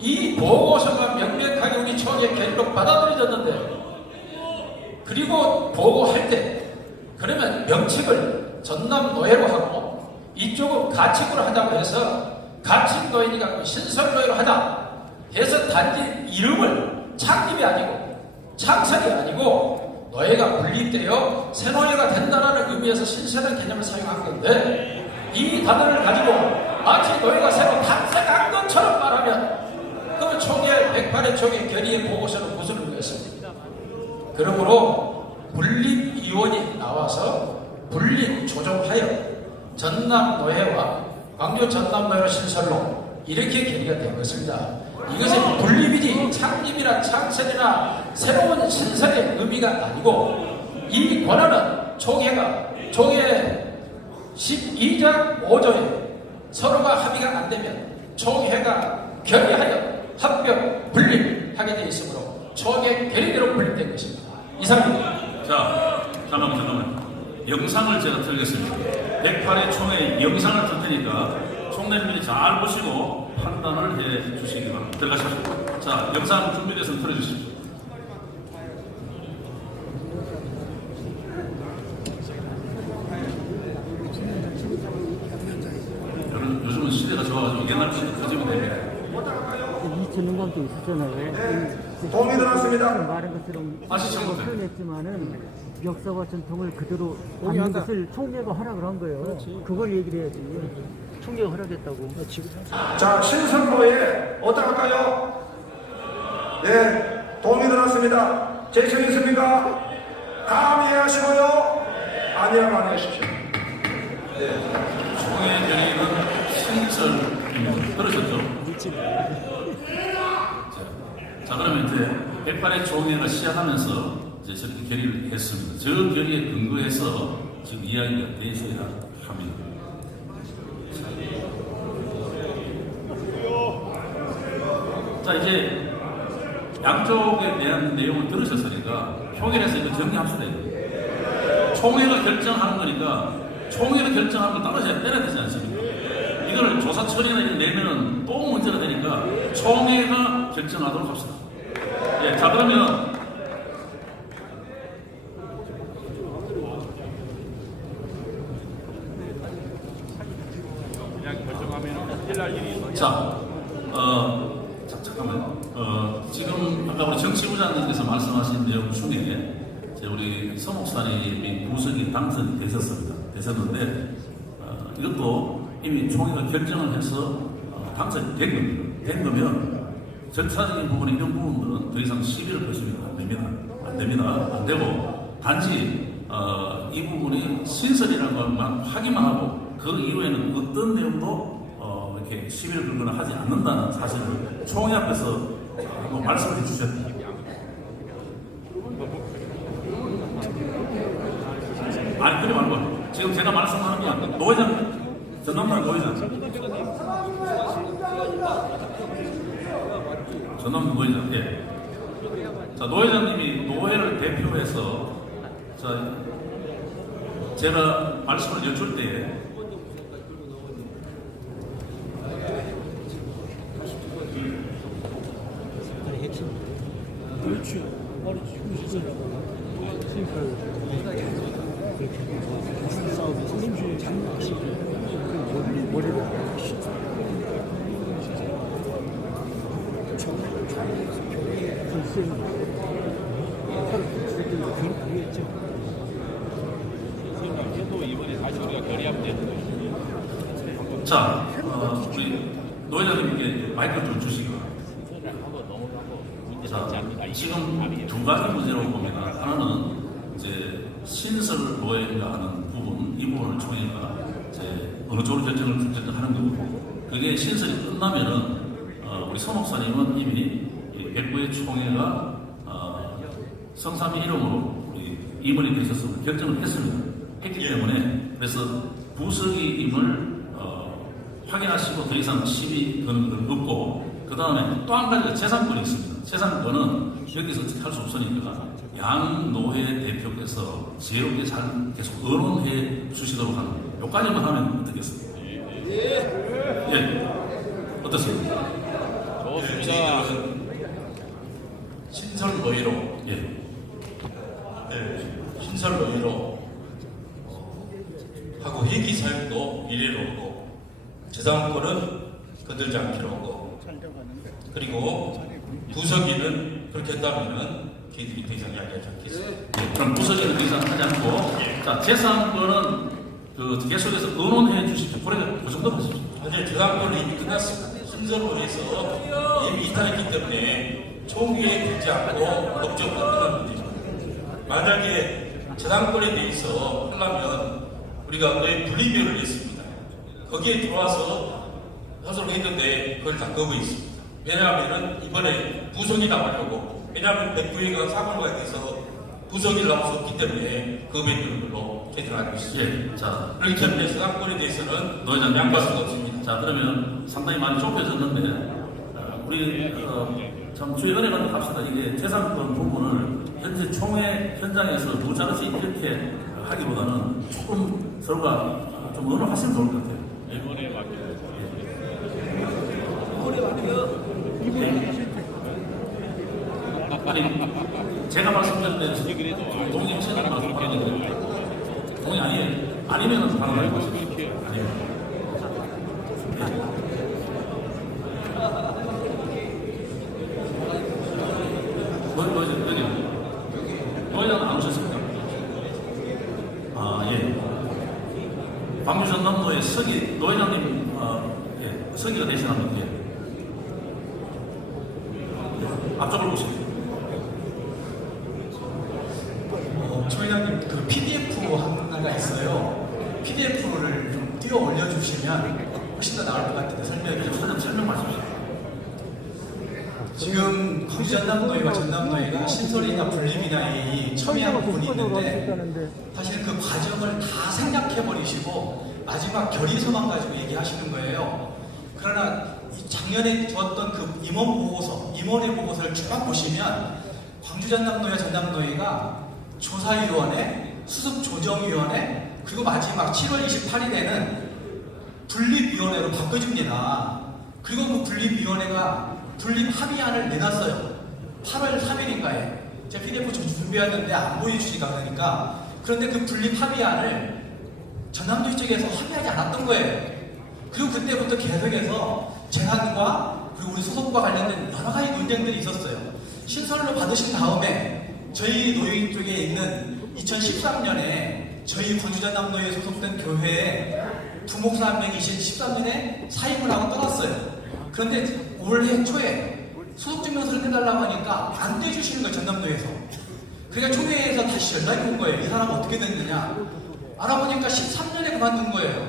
이 보고서가 명백하게 우리 총회 결의로 받아들여졌는데, 그리고 보고할 때 그러면 명칭을 전남노예로 하고 이쪽은 가칭으로 하자고 해서 가칭노예니까 신설노예로 하자 해서 단지 이름을 창립이 아니고 창설이 아니고 노예가 분립되어 새 노예가 된다는 의미에서 신설한 개념을 사용한 건데, 이 단어를 가지고 마치 노예가 새로 탄생한 것처럼 말하면 그러면 총회 108회 총회 결의의 보고서는 무슨 의미가 있습니까? 그러므로 분립위원이 나와서 분립 조정하여 전남 노예와 광주 전남 노예로 신설로 이렇게 결의가 된 것입니다. 이것이 분립이지 창립이나 창설이나 새로운 신설의 의미가 아니고, 이 권한은 총회가 총회 12장 5조에 서로가 합의가 안 되면 총회가 결의하여 합병 분립하게 되어 있으므로 총회 결의대로 분립된 것입니다. 이상입니다. 자, 잠깐만. 영상을 제가 틀겠습니다. 108회 총회 영상을 틀 테니까 총회님들이 잘 보시고 판단을 해 주시기 바랍니다. 들어가십시오. 자, 영상 준비돼서 틀어주십시오. 요즘은 시대가 좋아가지고 옛날 것도 커지면 됩니다. 이천년 감도 있었잖아요. 동의 들었습니다. 말한 것처럼 표현했지만은 역사와 전통을 그대로 받는 것을 총회가 허락을 한 거예요. 그걸 얘기를 해야지. 총회가 허락했다고. 자, 신설노예 어떡할까요? 네, 동의 들었습니다. 제청 있습니까? 다 이해하시고요. 아니하면 안 하십시오. 총회 결의는 신설입니다. 들으셨죠? 자, 그러면 이제 108회 총회가 시작하면서 이제 저렇게 결의를 했습니다. 저 결의에 근거해서 지금 이야기가 되어야 합니다. 자, 이제 양쪽에 대한 내용을 들으셨으니까 표결해서 이거 정리합시다. 총회가 결정하는 거니까 총회가 결정하는 거 따라서 때려야 되지 않습니까? 이걸 조사 처리나 이런 내면은 또 문제가 되니까 총회가 결정하도록 합시다. 예, 자, 그러면 자, 잠깐만요. 지금 아까 우리 정치부장님께서 말씀하신 내용 중에 우리 서목사님이 구석이 당선되셨는데 이것도 이미 총회가 결정을 해서 당선이 된 겁니다. 된 거면 절차적인 부분, 이런 부분들은 더 이상 시비를 걸시면 안 됩니다. 안 되고 단지 이 부분이 신설이라는 것만 확인만 하고 그 이후에는 어떤 내용도 이렇게 시비를 걸거나 하지 않는다는 사실을 총회 앞에서 한번 말씀을 해주셨다. 아니, 그래 말고 지금 제가 말씀하는 게 아니라 노회장, 전남도 노회장, 전남도 노회장, 예. 자, 노회장님이 노회를 대표해서 제가 말씀을 여쭐 때에 그렇지. 머리 죽으시잖아. 싸우고 선생님 장난하시고 머리를 자, 우리 노회장님께 마이크를 좀 주시고. 자, 지금 두 가지 문제라고 봅니다. 하나는 이제 신설 노예인가 하는 부분, 이 부분을 총회가 어느 쪽으로 결정하는 거고, 그게 신설이 끝나면은 우리 서 목사님은 이미 109회 총회가 성삼위 이름으로 우리 임원이 되셨음을 결정을 했기 때문에, 그래서 부석이임을 확인하시고 더 이상 시비 거는 건 없고, 그 다음에 또 한 가지가 재산권이 있습니다. 재산권은 여기서 할 수 없으니까 양 노회 대표께서 지혜롭게 잘 계속 의논해 주시도록 하는, 요까지만 하면 어떻겠습니까? 예. 어떻습니까? 저희들은 신설 노예로, 예. 신설 노예로 하고 회기 사역도 미래로고 재산권은 거들지 않기로 하고 그리고 부서기는 그렇게 했다면은 걔들이 더 이상 이야기하지 않겠습니다. 예, 그럼 부서지는 더 이상 하지 않고 자 재산권은 그 계속해서 의논해 주십시오. 그 정도 하십시오. 사실 재산권은 이미 끝났습니다. 신설로에서 이미 이탈했기 때문에 총기에 되지 않고 법적으로 끝난 문제입니다. 만약에 재산권에 대해서 하려면 우리가 거의 분리비율을 냈습니다. 거기에 들어와서 하소를 했는데 그걸 다 거부했습니다. 왜냐하면 이번에 부속이 나가려고 왜냐하면 백부회가 사건과에 대해서 부속이 나올 수 없기 때문에 거부했던 걸로 저희들은 알고 있습니다. 예, 자 그렇기 때문에 재산권에 대해서는 노회장님 양보할 수가 없습니다. 자 그러면 상당히 많이 좁혀졌는데 우리 참 주의 은혜가 갑시다. 이게 재산권 부분을 현재 총회 현장에서 무자르시 이렇게 하기보다는 조금 서로가 좀 의논하시면 좋을 것 같아요. 이번에 맡겨요. 아니 제가 말씀드린 대로 동의 체는 말씀하는데 동의 아니에요. 아니면은 바로 말씀하십시오. 아니면. 노회장은 안 오셨습니까? 아, 예. 광주 전남도의 서기, 노회장님, 예, 서기가 대신합니다. 예. 앞쪽을 보십시오. 초회장님, 그 PDF 하나가 있어요. PDF를 좀 띄워 올려주시면 훨씬 더 나을 것 같은데 설명해 주세요. 설명 마십시오. 지금 광주 전남도회와 전남도회가 신설이나 분립이나 이 첨예한 부분이 있는데 사실 그 과정을 다 생략해버리시고 마지막 결의서만 가지고 얘기하시는 거예요. 그러나 작년에 주었던 그 임원회 보고서를 쭉 보시면 광주 전남도회 전남도회가 조사위원회, 수습조정위원회 그리고 마지막 7월 28일에는 분립위원회로 바꿔줍니다. 그리고 그 분립위원회가 분립합의안을 내놨어요. 8월 3일인가에 제가 PDF 준비했는데 안 보여주시니까 그러니까 그런데 그 분립합의안을 전남도의 쪽에서 합의하지 않았던 거예요. 그리고 그때부터 계속해서 재산과 그리고 우리 소속과 관련된 여러 가지 논쟁들이 있었어요. 신설로 받으신 다음에 저희 노예 쪽에 있는 2013년에 저희 광주 전남도에 소속된 교회에 부목사 한 명이신 13년에 사임을 하고 떠났어요. 그런데 올해 초에 소속증명서를 떼달라고 하니까 안 떼주시는 거예요, 전남도에서. 그러니까 총회에서 다시 연락이 온 거예요. 이 사람 어떻게 됐느냐. 알아보니까 13년에 그만둔 거예요.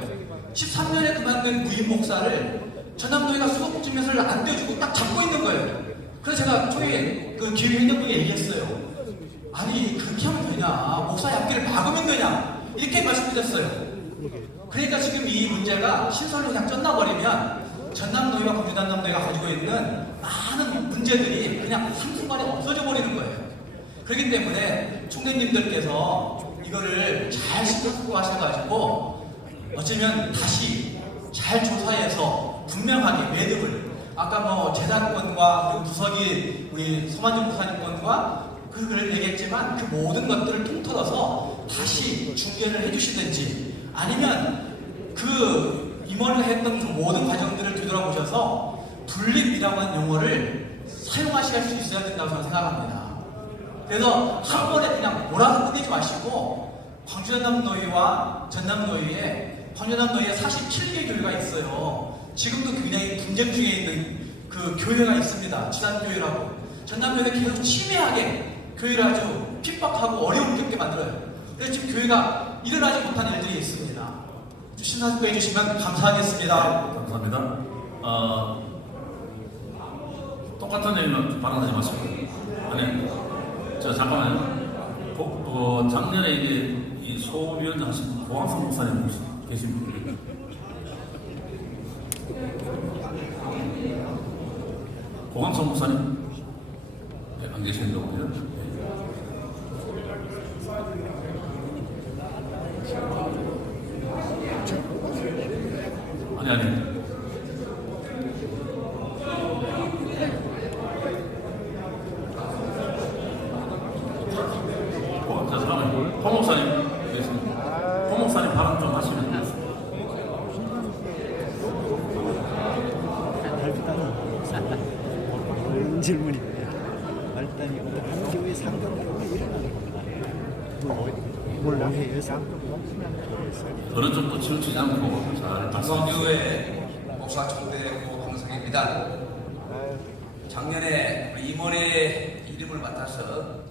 13년에 그만둔 무임 목사를 전남도회가 소속증명서를 안 떼주고 딱 잡고 있는 거예요. 그래서 제가 총회 그 기획행정부에 얘기했어요. 아니, 그렇게 하면 되냐. 목사의 앞길을 막으면 되냐. 이렇게 말씀드렸어요. 그러니까 지금 이 문제가 신설로 그냥 끝나버리면 전남도회와 광주 전남도회가 가지고 있는 많은 문제들이 그냥 한순간에 없어져 버리는 거예요. 그렇기 때문에 총대님들께서 이거를 잘 신경 쓰고 하셔가지고 어쩌면 다시 잘 조사해서 분명하게 매듭을 아까 뭐 재산권과 그리고 부석이 우리 서만정 부사님권과 그걸 얘기했지만 그 모든 것들을 통틀어서 다시 중개를 해주시든지 아니면 그 임원을 했던 그 모든 과정들을 되돌아보셔서 분립이라고 하는 용어를 사용하실 수 있어야 된다고 저는 생각합니다. 그래서 한 번에 그냥 몰아서 끝내지 마시고 광주 전남도회와 전남도회에 광주 전남도회에 47개 교회가 있어요. 지금도 굉장히 분쟁 중에 있는 그 교회가 있습니다. 지산교회라고. 전남도회가 계속 침해하게 교회를 아주 핍박하고 어려움 겪게 만들어요. 그래서 지금 교회가 일어나지 못한 일들이 있습니다. 신사숙고 해주시면 감사하겠습니다. 감사합니다. 똑같은 얘기는 발언하지 마시고. 아니, 잠깐만요. 작년에 이제 이 소위원장 하신 고항성 목사님 계신 분. 고항성 목사님? 네, 안 계시는 거군요. 아니. 목사님 발언 좀 하시면 되겠습니다. 좋은 질문입니다. 말단이 어떤 교회 상경교회 일어나는 겁니다. 뭘 해요? 어느 정도 치우치지 않고 잘 동성교회 목사 총대고 황성입니다. 작년에 임원의 이름을 맡아서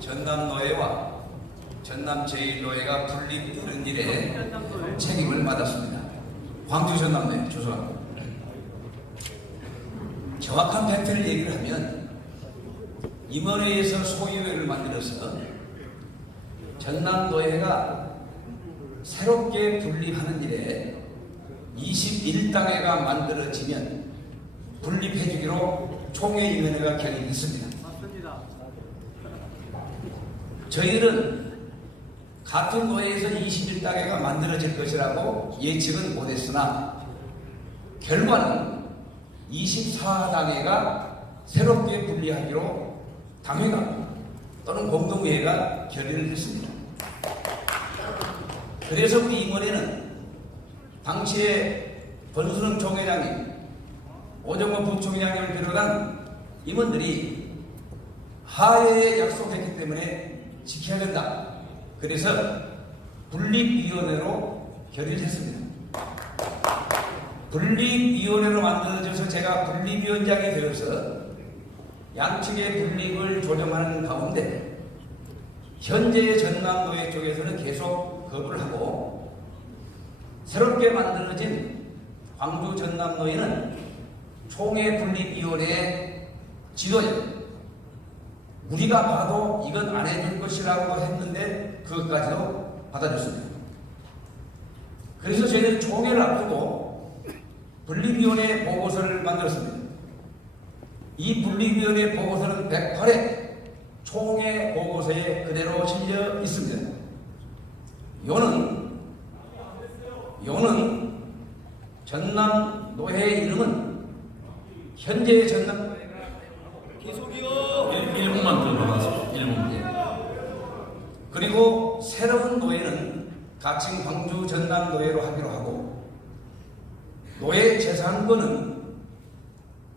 전남노회와 전남제일노회가 분립되는 일에 책임을 맡았습니다. 광주 전남노회 조선합니다. 정확한 팩트를 얘기를 하면 임원회에서 소위회를 만들어서 전남노회가 새롭게 분립하는 일에 21당회가 만들어지면 분립해주기로 총회위원회가 결의했습니다. 저희는 같은 노회에서 21당회가 만들어질 것이라고 예측은 못했으나 결과는 24당회가 새롭게 분리하기로 당회가 또는 공동회의가 결의를 했습니다. 그래서 우리 임원회는 당시에 권순흥 총회장님, 오정호 부총회장님을 비롯한 임원들이 하회에 약속했기 때문에 지켜야 된다. 그래서 분립위원회로 결의를 했습니다. 분립위원회로 만들어져서 제가 분립위원장이 되어서 양측의 분립을 조정하는 가운데 현재의 전남노회 쪽에서는 계속 거부를 하고 새롭게 만들어진 광주 전남노회는 총회 분립위원회의 지도자 우리가 봐도 이건 안 해줄 것이라고 했는데 그것까지도 받아줬습니다. 그래서 저희는 총회를 앞두고 분립위원회 보고서를 만들었습니다. 이 분립위원회 보고서는 108회 총회 보고서에 그대로 실려 있습니다. 요는 전남 노회의 이름은 현재의 전남 계속이요. 1분만 더 받아주십시오. 1분. 그리고 새로운 노회는 가칭 광주 전남 노회로 하기로 하고 노회 재산권은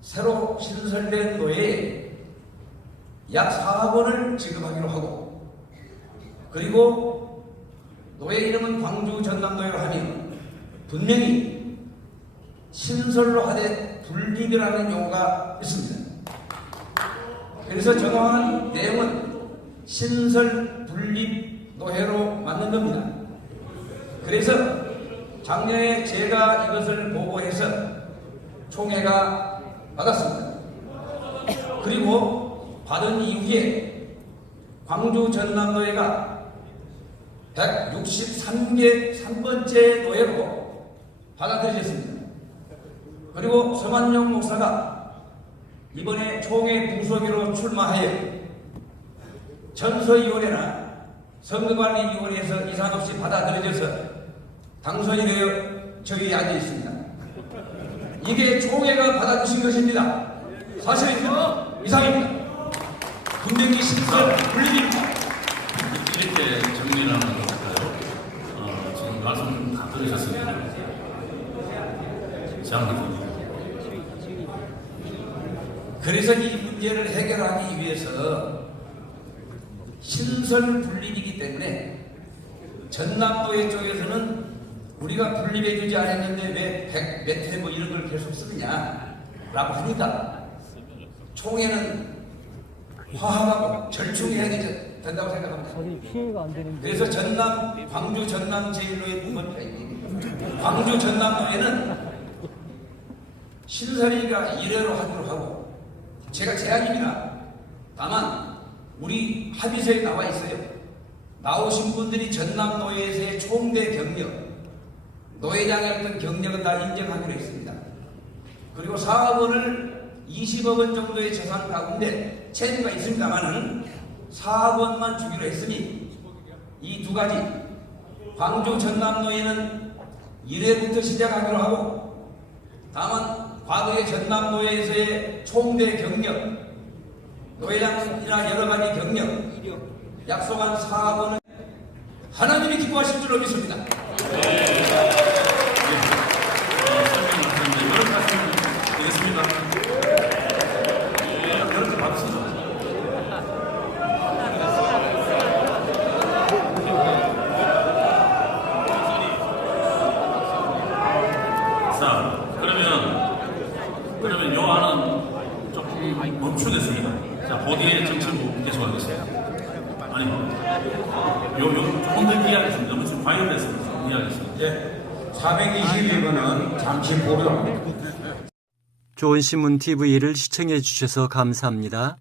새로 신설된 노회에 약 4억 원을 지급하기로 하고 그리고 노회 이름은 광주 전남노회로 하면 분명히 신설로 하되 분립이라는 용어가 있습니다. 그래서 정확한 내용은 신설 분립 노회로 만든 겁니다. 그래서 작년에 제가 이것을 보고해서 총회가 받았습니다. 그리고 받은 이후에 광주 전남노회가 163개 3번째 노회로 받아들여졌습니다. 그리고 서만용 목사가 이번에 총회 부서기로 출마하여 전서위원회나 선거관리위원회에서 이상 없이 받아들여져서 당선이 되어 저기에 앉아 있습니다. 이게 총회가 받아주신 것입니다. 사실입니다. 이상입니다. 분명히 신설 분립입니다. 이렇게 정리를 하면 어떨까요? 지금 말씀 다 들으셨습니다. 장관님. 그래서 이 문제를 해결하기 위해서 신설 분립이기 때문에 전남도회 쪽에서는 우리가 분립해주지 않았는데 왜 몇 회 뭐 이런 걸 계속 쓰느냐 라고 하니까 총회는 화합하고 절충해야 된다고 생각합니다. 피해가 안 되는데. 그래서 광주 전남 제일노회 광주 전남노회는 신설이가 1회로 하기로 하고 제가 제안입니다. 다만 우리 합의서에 나와 있어요. 나오신 분들이 전남노회에서의 총대 경력, 노회장의 어떤 경력은 다 인정하기로 했습니다. 그리고 사업원을 20억 원 정도의 재산 가운데 채무가 있습니다만은 4억 원만 주기로 했으니 이 두 가지 광주 전남노회는 1회부터 시작하기로 하고 다만 과거의 전남노회에서의 총대 경력, 노회장이나 여러 가지 경력, 약속한 4억 원을 하나님이 기뻐하실 줄로 믿습니다. 자, 그러면 요 안은 조금 멈추겠습니다. 자, 보디의 정치부 계속하겠습니다. 아니, 조금 더 이해하겠습니다. 너무 지금 과열돼서 이해하겠습니다. 예. 422번은 잠시 보류합니다. 좋은 신문 TV를 시청해 주셔서 감사합니다.